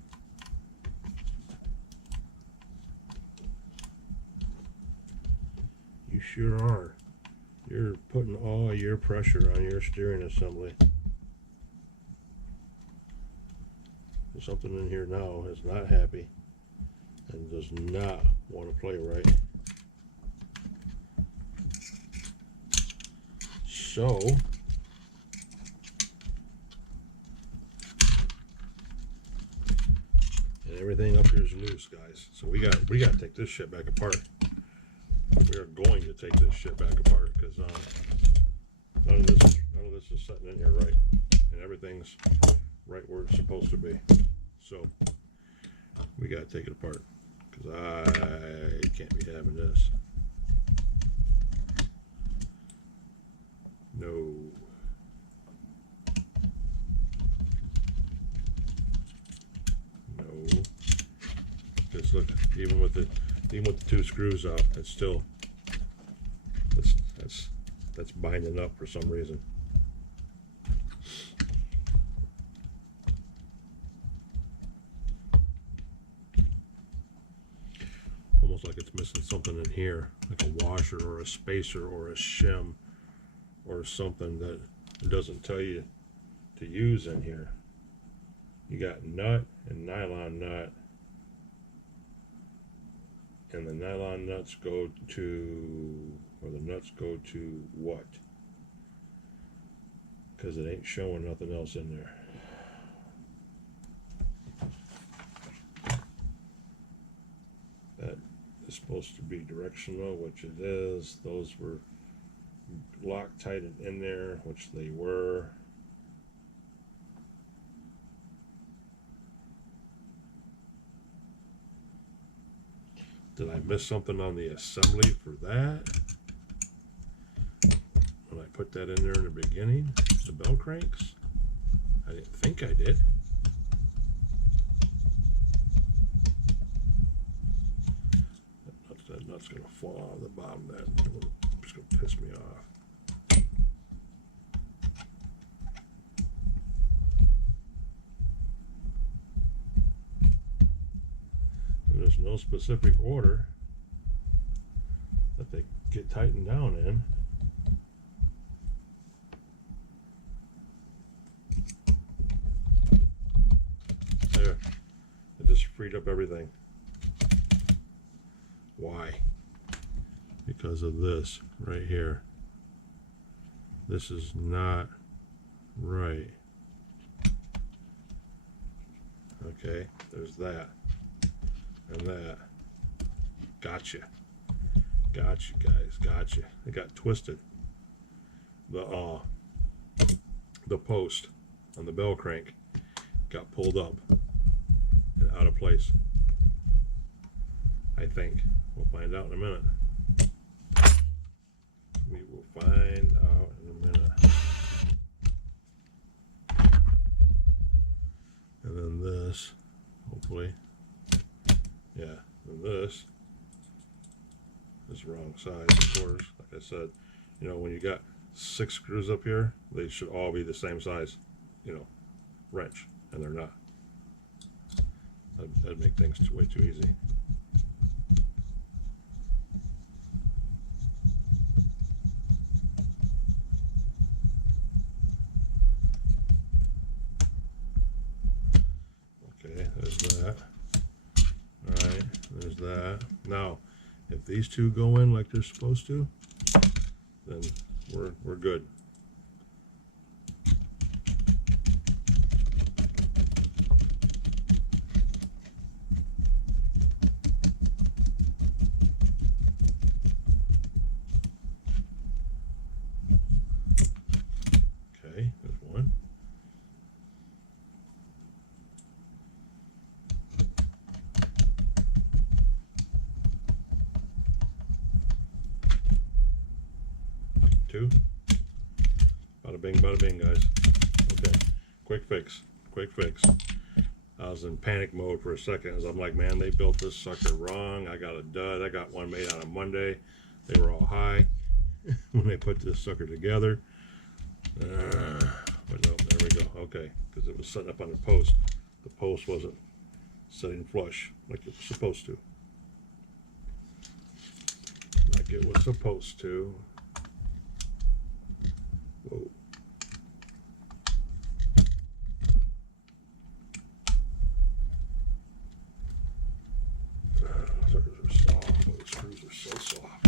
You sure are. You're putting all your pressure on your steering assembly. There's something in here now is not happy and does not want to play right. So everything up here is loose, guys. So we got to take this shit back apart. We are going to take this shit back apart because none of this is sitting in here right, and everything's right where it's supposed to be. So we got to take it apart because I can't be having this. No. Just look, even with the two screws out, it's still that's binding up for some reason. Almost like it's missing something in here, like a washer or a spacer or a shim or something that it doesn't tell you to use in here. You got nut and nylon nut. And the nylon nuts go to, or the nuts go to what? Because it ain't showing nothing else in there. That is supposed to be directional, which it is. Those were Loctited in there, which they were. Did I miss something on the assembly for that? When I put that in there in the beginning, the bell cranks? I didn't think I did. That It's gonna piss me off. And there's no specific order that they get tightened down in. There, it just freed up everything. Why? Because of this right here. This is not right. Okay, there's that and that. Gotcha. Gotcha, guys. Gotcha. It got twisted. The post on the bell crank got pulled up and out of place. I think. We'll find out in a minute. We will find out in a minute. And then this, hopefully. Yeah, and this is the wrong size, of course. Like I said, you know, when you got 6 screws up here, they should all be the same size, you know, wrench, and they're not. That'd make things way too easy. Okay, there's that. Alright, there's that. Now, if these two go in like they're supposed to, then we're good. Okay, there's one. Two. Bada bing, guys. Okay, quick fix. I was in panic mode for a second as I'm like, man, they built this sucker wrong. I got a dud. I got one made on a Monday. They were all high when they put this sucker together. But no, there we go. Okay, because it was setting up on the post. The post wasn't sitting flush like it was supposed to. Like it was supposed to. Whoa. Suckers are soft. Oh, the screws are so soft.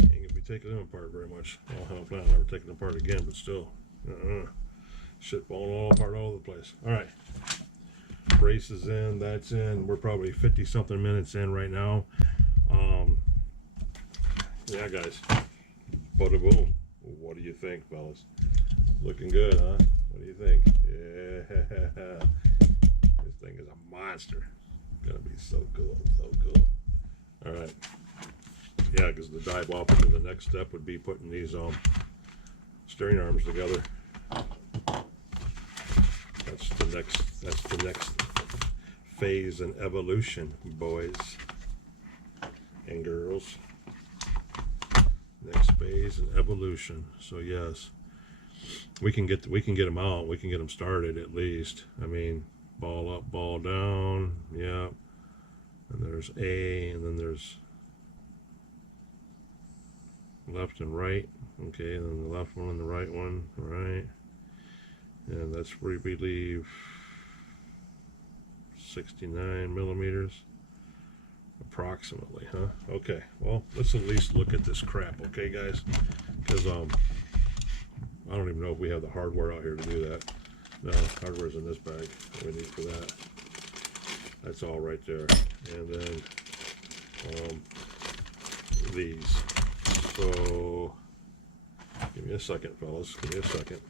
Ain't gonna be taking them apart very much. I don't plan on ever taking them apart again, but still. Shit falling all apart all over the place. Alright. Brace is in, that's in. We're probably 50 something minutes in right now. Yeah, guys. Bada boom. What do you think, fellas? Looking good, huh? What do you think? Yeah. This thing is a monster. It's gonna be so cool, so cool. Alright. Yeah, because the dive off into the next step would be putting these steering arms together. That's the next phase in evolution, boys and girls. Next phase in evolution. So yes, we can get them out. We can get them started at least. I mean, ball up, ball down. Yeah. And there's A, and then there's left and right. Okay, and then the left one and the right one. Right. And that's where we leave 69 millimeters. Approximately, huh? Okay, well, let's at least look at this crap, okay, guys? Because I don't even know if we have the hardware out here to do that. No, hardware's in this bag. What we need for that. That's all right there. And then these. So, give me a second, fellas. Give me a second.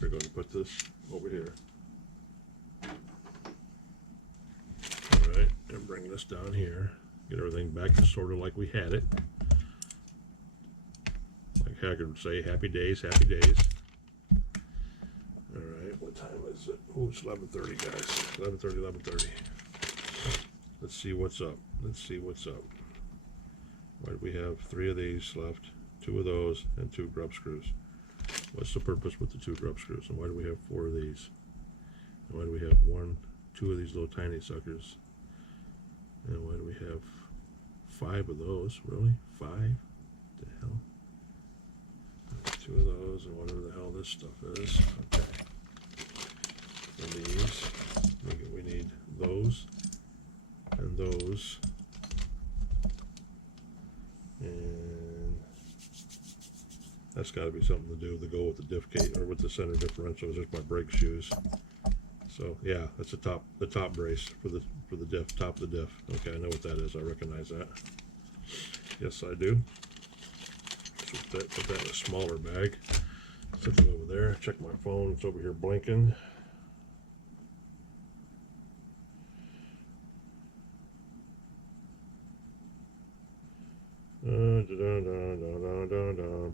We're going to put this over here. And bring this down here, get everything back to sort of like we had it. Like Haggard would say, happy days, happy days. Alright, what time is it? Oh, it's 11:30, guys. 11:30. Let's see what's up. Let's see what's up. Why do we have 3 of these left? 2 of those and 2 grub screws. What's the purpose with the 2 grub screws? And why do we have 4 of these? And why do we have 2 of these little tiny suckers? And why do we have 5 of those? Really? 5? The hell? 2 of those and whatever the hell this stuff is. Okay. And these. We need those and those. And that's got to be something to do to go with the diff case or with the center differential. It's just my brake shoes. So yeah, that's the top brace for the diff, top of the diff. Okay, I know what that is. I recognize that. Yes, I do. So put that in a smaller bag. Set it over there. Check my phone. It's over here blinking.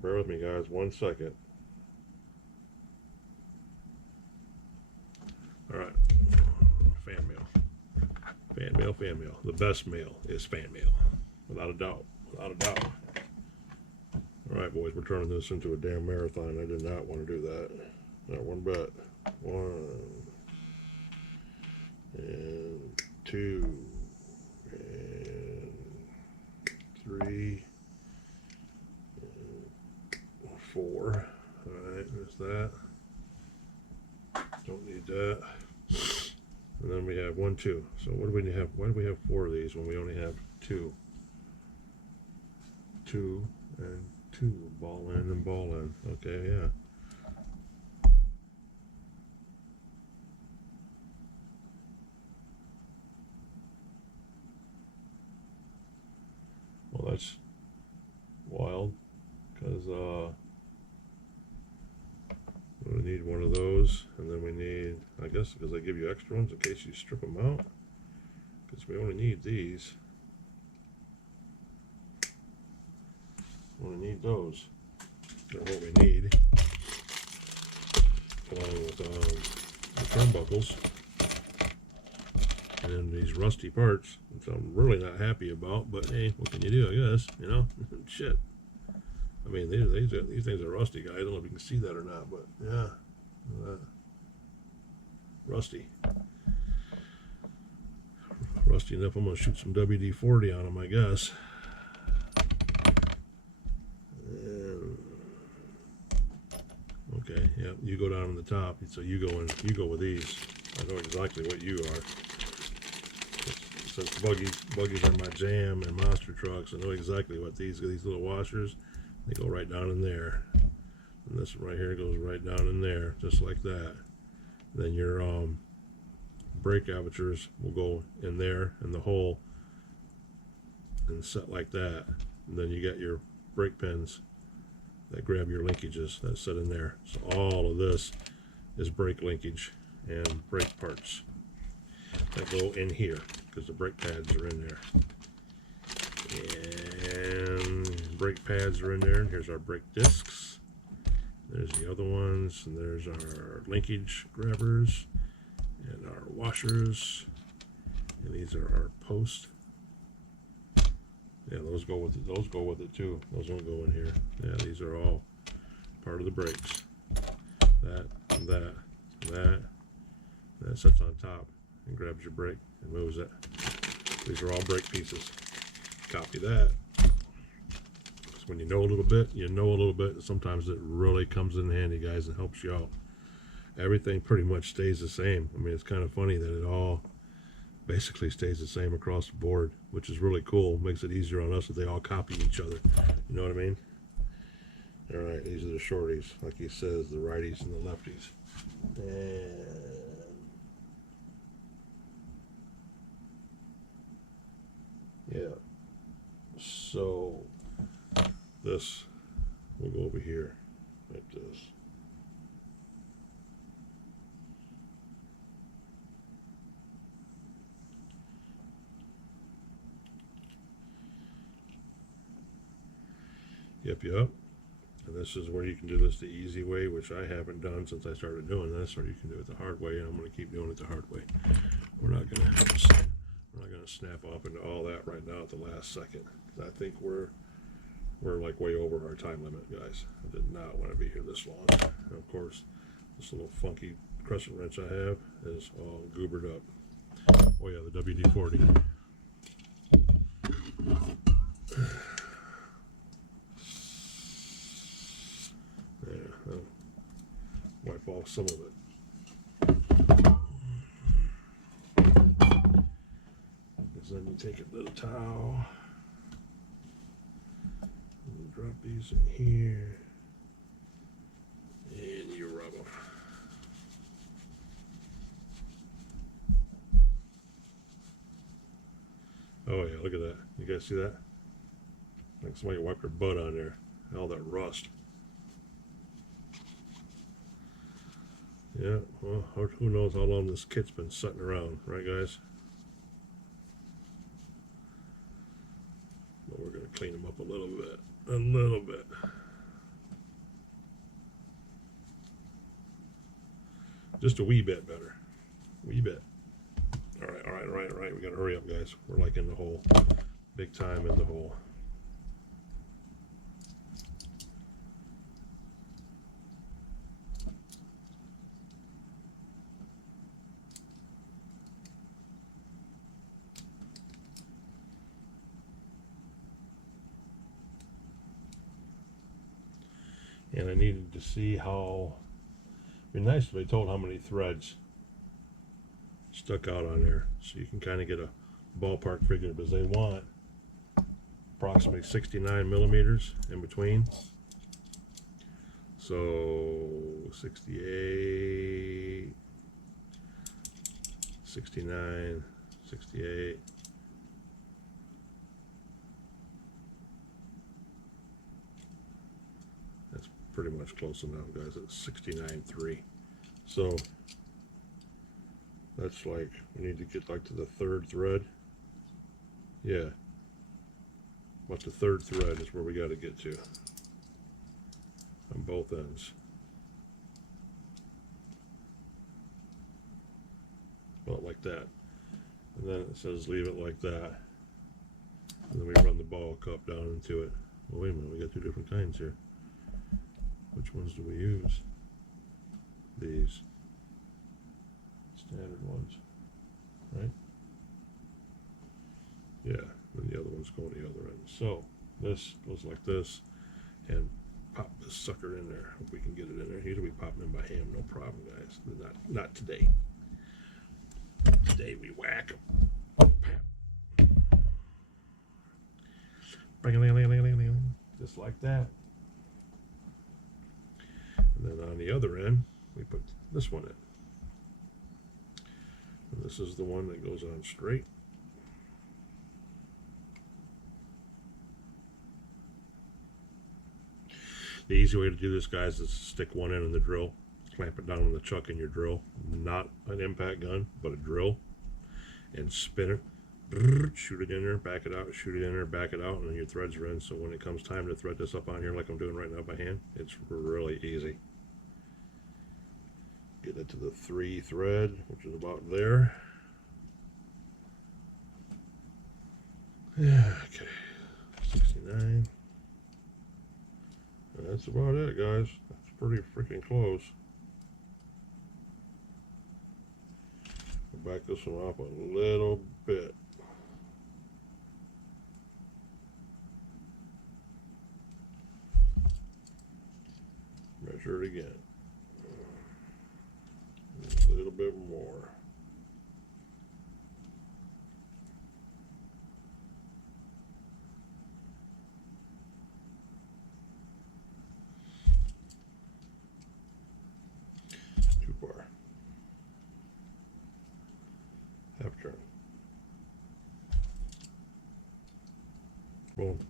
Bear with me, guys. 1 second. All right. Fan mail. Fan mail, fan mail. The best mail is fan mail. Without a doubt. Without a doubt. All right, boys. We're turning this into a damn marathon. I did not want to do that. Not one bit. 1 and 2 and 3 and 4. All right, there's that. Don't need that. And then we have 1, 2. So what do we have? Why do we have 4 of these when we only have 2? 2 and 2. Ball in and ball in. Okay, yeah. Well, that's wild, because we need 1 of those, and then we need, I guess, because they give you extra ones in case you strip them out, because we only need these. We only need those. They're what we need, along with the turnbuckles. And then these rusty parts, which I'm really not happy about, but hey, what can you do, I guess, you know? Shit. I mean, these things are rusty, guys. I don't know if you can see that or not, but yeah. Rusty. Rusty enough, I'm going to shoot some WD-40 on them, I guess. Okay, yeah, you go down on the top, so you go with these. I know exactly what you are. Since buggies are my jam and monster trucks, I know exactly what these little washers, they go right down in there. And this right here goes right down in there, just like that. Then your brake apertures will go in there in the hole and set like that. And then you got your brake pins that grab your linkages that set in there. So all of this is brake linkage and brake parts that go in here because the brake pads are in there. And brake pads are in there. And here's our brake discs. There's the other ones, and there's our linkage grabbers and our washers. And these are our posts. Yeah, those go with it. Those go with it too. Those don't go in here. Yeah, these are all part of the brakes. That, that sits on top and grabs your brake and moves it. These are all brake pieces. Copy that. So when you know a little bit, you know a little bit. Sometimes it really comes in handy, guys, and helps you out. Everything pretty much stays the same. I mean, it's kind of funny that it all basically stays the same across the board, which is really cool. Makes it easier on us if they all copy each other. You know what I mean? All right, these are the shorties, like he says, the righties and the lefties. And yeah, so this will go over here like this. Yep. And this is where you can do this the easy way, which I haven't done since I started doing this, or you can do it the hard way, and I'm going to keep doing it the hard way. We're not going to going to snap off into all that right now at the last second. I think we're like way over our time limit, guys. I did not want to be here this long. And of course, this little funky crescent wrench I have is all goobered up. Oh yeah, the WD-40. Yeah, I'll wipe off some of it. Because then you take a little towel and drop these in here, and you rub them. Oh yeah, look at that. You guys see that? Like somebody wiped their butt on there. All that rust. Yeah, well, who knows how long this kit's been sitting around, right guys? But we're going to clean them up a little bit. A little bit. Just a wee bit better. Wee bit. Alright. We got to hurry up, guys. We're like in the hole. Big time in the hole. And I needed to see how, it'd be nice if they told how many threads stuck out on there, so you can kind of get a ballpark figure, because they want approximately 69 millimeters in between. So 68, 69, 68. That's pretty much close enough, guys. It's 69.3. So that's like, we need to get like to the third thread. Yeah. But the third thread is where we got to get to on both ends. About like that. And then it says leave it like that. And then we run the ball cup down into it. Well, wait a minute, we got two different kinds here. Which ones do we use? These standard ones, right? Yeah, and the other one's going the other end. So this goes like this, and pop this sucker in there. Hope we can get it in there. Usually we pop them in by hand, no problem, guys. But not today. Today we whack them. Just like that. And then on the other end, we put this one in. And this is the one that goes on straight. The easy way to do this, guys, is stick one end in the drill, clamp it down on the chuck in your drill, not an impact gun, but a drill, and spin it, shoot it in there, back it out, shoot it in there, back it out, and then your threads are in. So when it comes time to thread this up on here like I'm doing right now by hand, it's really easy. Get it to the 3 thread, which is about there. Yeah, okay, 69. And that's about it, guys. That's pretty freaking close. We'll back this one up a little bit. Measure it again. A little bit more. Too far. Half turn. Boom.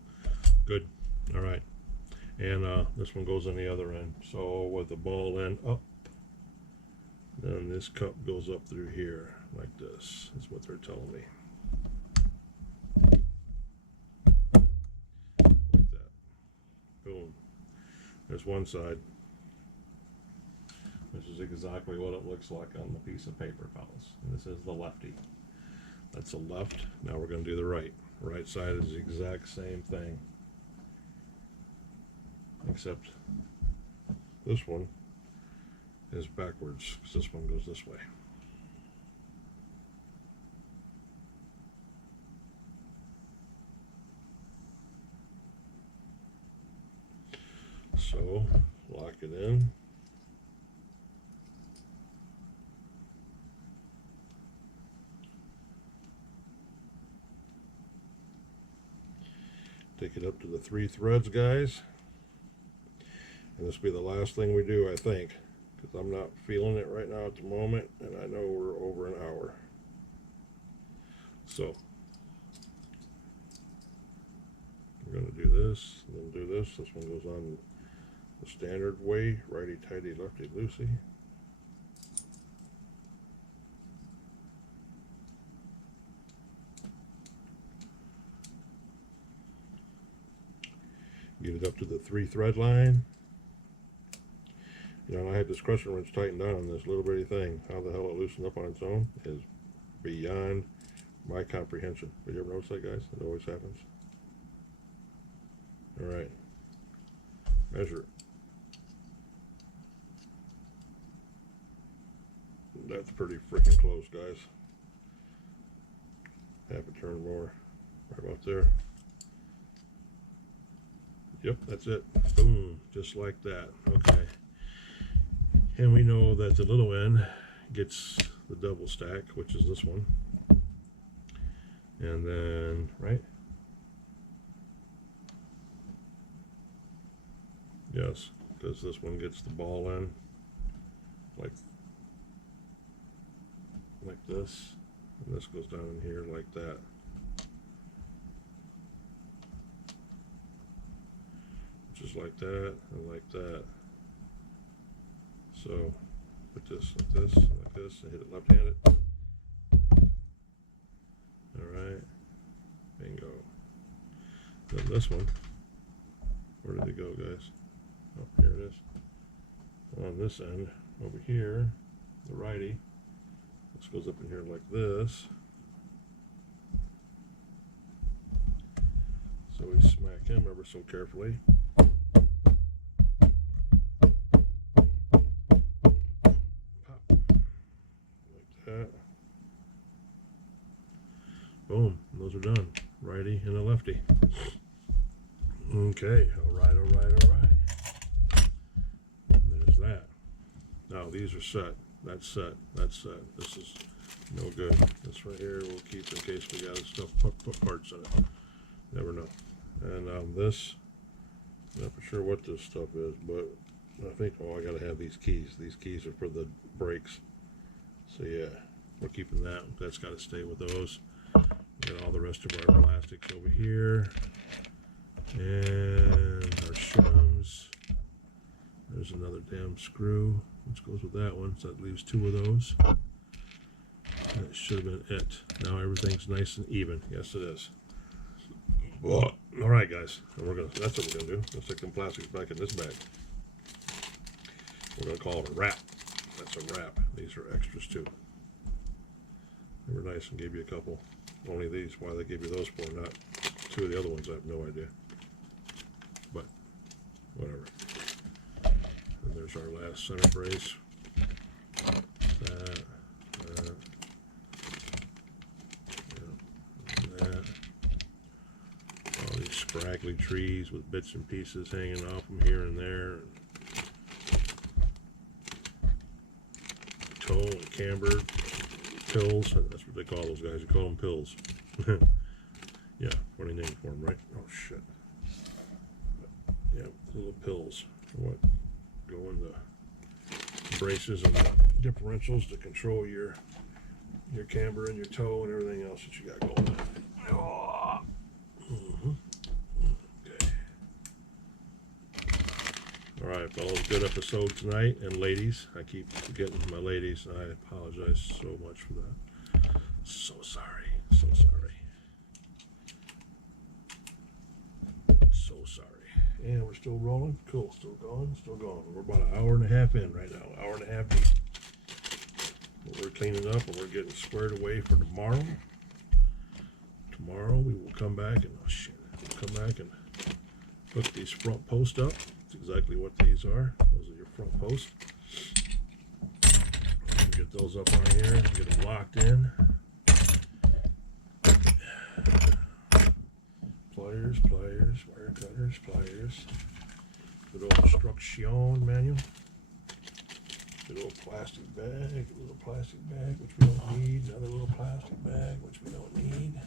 Good. All right. And this one goes on the other end. So with the ball end up, then this cup goes up through here like this. That's what they're telling me. Like that. Boom. There's one side. This is exactly what it looks like on the piece of paper, fellas. And this is the lefty. That's the left. Now we're going to do the right. Right side is the exact same thing, except this one is backwards because this one goes this way. So lock it in. Take it up to the 3 threads, guys. And this will be the last thing we do, I think, because I'm not feeling it right now at the moment, and I know we're over an hour. So we're going to do this, and then do this. This one goes on the standard way, righty-tighty, lefty-loosey. Get it up to the 3 thread line. You know, I had this crushing wrench tightened down on this little bitty thing. How the hell it loosened up on its own is beyond my comprehension. Have you ever noticed that, guys? It always happens. All right. Measure it. That's pretty freaking close, guys. Half a turn more. Right about there. Yep, that's it. Boom, just like that. Okay. And we know that the little end gets the double stack, which is this one. And then, right? Yes, because this one gets the ball end like this. And this goes down in here like that. Just like that and like that. So put this like this, like this, and hit it left-handed. All right, bingo. Then this one, where did it go, guys? Oh, here it is. On this end, over here, the righty. This goes up in here like this. So we smack him ever so carefully. Boom, those are done. Righty and a lefty. Okay, all right, all right, all right. There's that. Now these are set. That's set. That's set. This is no good. This right here we'll keep in case we got stuff put parts in it. Never know. And this, I'm not for sure what this stuff is, but I think, oh, I gotta have these keys. These keys are for the brakes. So yeah, we're keeping that. That's got to stay with those. We got all the rest of our plastics over here, and our shims. There's another damn screw, which goes with that one, so that leaves 2 of those. That should have been it. Now everything's nice and even. Yes, it is. Well, all right, guys, and that's what we're gonna do. Let's stick some plastics back in this bag. We're gonna call it a wrap. That's a wrap. These are extras too. They were nice and gave you a couple. Only these. Why they gave you those for, not 2 of the other ones, I have no idea. But whatever. And there's our last center brace. That. All these scraggly trees with bits and pieces hanging off them here and there. Toe and camber pills. That's what they call those guys. You call them pills. Yeah, funny name for them, right? Oh shit. But, yeah, little pills. What go in the braces and the differentials to control your camber and your toe and everything else that you got going. Oh. Okay. All right, fellas, good episode tonight, and ladies. I keep forgetting my ladies. I apologize so much for that. So sorry. So sorry. So sorry. And we're still rolling. Cool. Still going. Still going. We're about an hour and a half in right now. Hour and a half deep. We're cleaning up and we're getting squared away for tomorrow. tomorrow we will come back and hook these front posts up. That's exactly what these are. Those are your front posts. Get those up on here and get them locked in. Pliers, wire cutters, pliers. Good old instruction manual. Good old plastic bag, which we don't need. Another little plastic bag, which we don't need.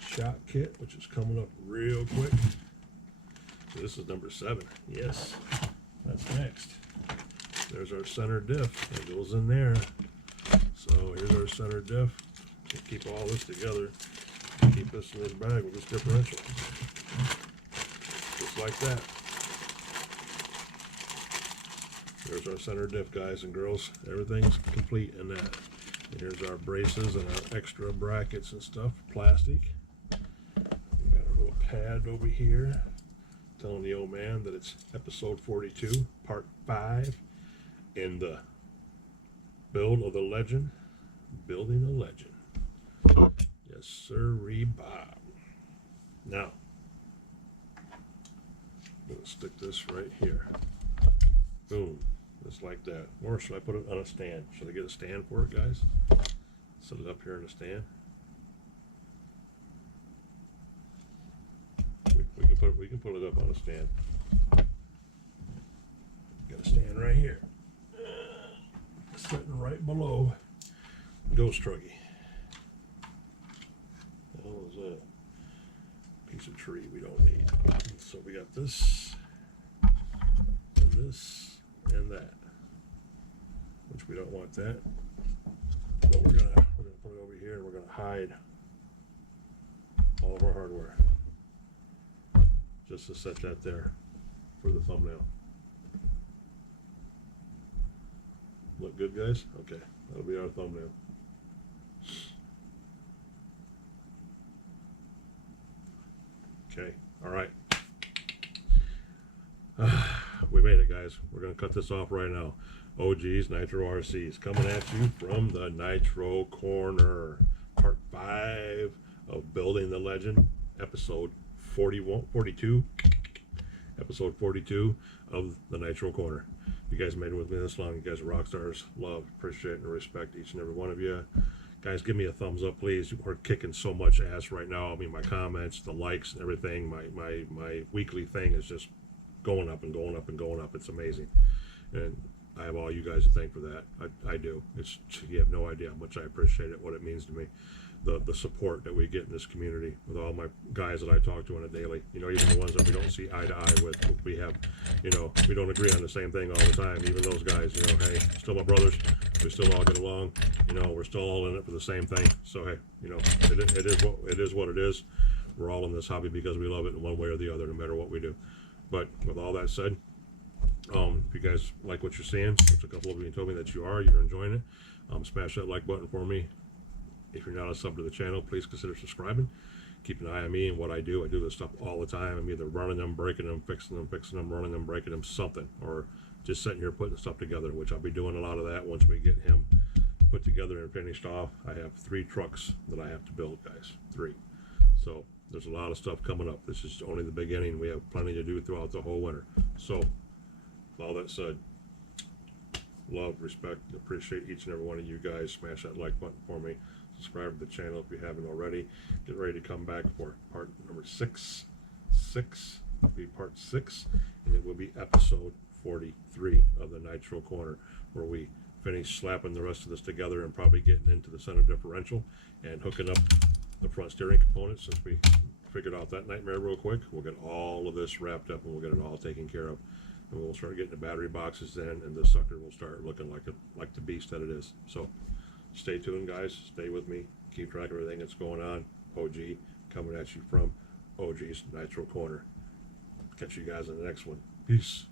Shot kit, which is coming up real quick. So this is number 7. Yes, that's next. There's our center diff that goes in there. So here's our center diff. We'll keep all this together. Keep this in this bag with this differential. Just like that. There's our center diff, guys and girls. Everything's complete in that. And here's our braces and our extra brackets and stuff, plastic. We got a little pad over here telling the old man that it's episode 42, part 5 in the build of the legend, building a legend. Yes, sirree, Bob. Now, I'm going to stick this right here. Boom. Just like that. Or should I put it on a stand? Should I get a stand for it, guys? Set it up here in a stand. We can put it up on a stand. Got a stand right here. Sitting right below Ghost Truggy. What was that? Piece of tree we don't need. So we got this and this and that, which we don't want that. But we're gonna put it over here and we're gonna hide all of our hardware. Just to set that there for the thumbnail. Look good, guys? Okay, that'll be our thumbnail. Okay, all right. We made it, guys. We're gonna cut this off right now. OG's Nitro RCs coming at you from the Nitro Corner, part 5 of Building the Legend, episode 42, episode 42 of the Nitro Corner. You guys made it with me this long. You guys are rock stars. Love, appreciate, and respect each and every one of you. Guys, give me a thumbs up, please. We're kicking so much ass right now. I mean, my comments, the likes, and everything. My weekly thing is just going up and going up and going up. It's amazing, and I have all you guys to thank for that. I do. It's, you have no idea how much I appreciate it, what it means to me. The support that we get in this community with all my guys that I talk to on a daily, you know, even the ones that we don't see eye to eye with, we have, you know, we don't agree on the same thing all the time. Even those guys, you know, hey, still my brothers, we still all get along, you know, we're still all in it for the same thing. So hey, you know, it is what it is. We're all in this hobby because we love it in one way or the other, no matter what we do. But with all that said, if you guys like what you're seeing, which a couple of you told me that you're enjoying it, smash that like button for me. If you're not a sub to the channel, please consider subscribing. Keep an eye on me and what I do. I do this stuff all the time. I'm either running them, breaking them, fixing them, running them, breaking them, something, or just sitting here putting stuff together, which I'll be doing a lot of that once we get him put together and finished off. I have 3 trucks that I have to build, guys. 3. So there's a lot of stuff coming up. This is only the beginning. We have plenty to do throughout the whole winter. So with all that said, love, respect, appreciate each and every one of you guys. Smash that like button for me. Subscribe to the channel if you haven't already. Get ready to come back for part number 6. Will be part 6, and it will be episode 43 of the Nitro Corner, where we finish slapping the rest of this together and probably getting into the center differential and hooking up the front steering components. Since we figured out that nightmare real quick, we'll get all of this wrapped up and we'll get it all taken care of, and we'll start getting the battery boxes in, and this sucker will start looking like the beast that it is. So stay tuned, guys. Stay with me. Keep track of everything that's going on. OG coming at you from OG's Nitro Corner. Catch you guys in the next one. Peace.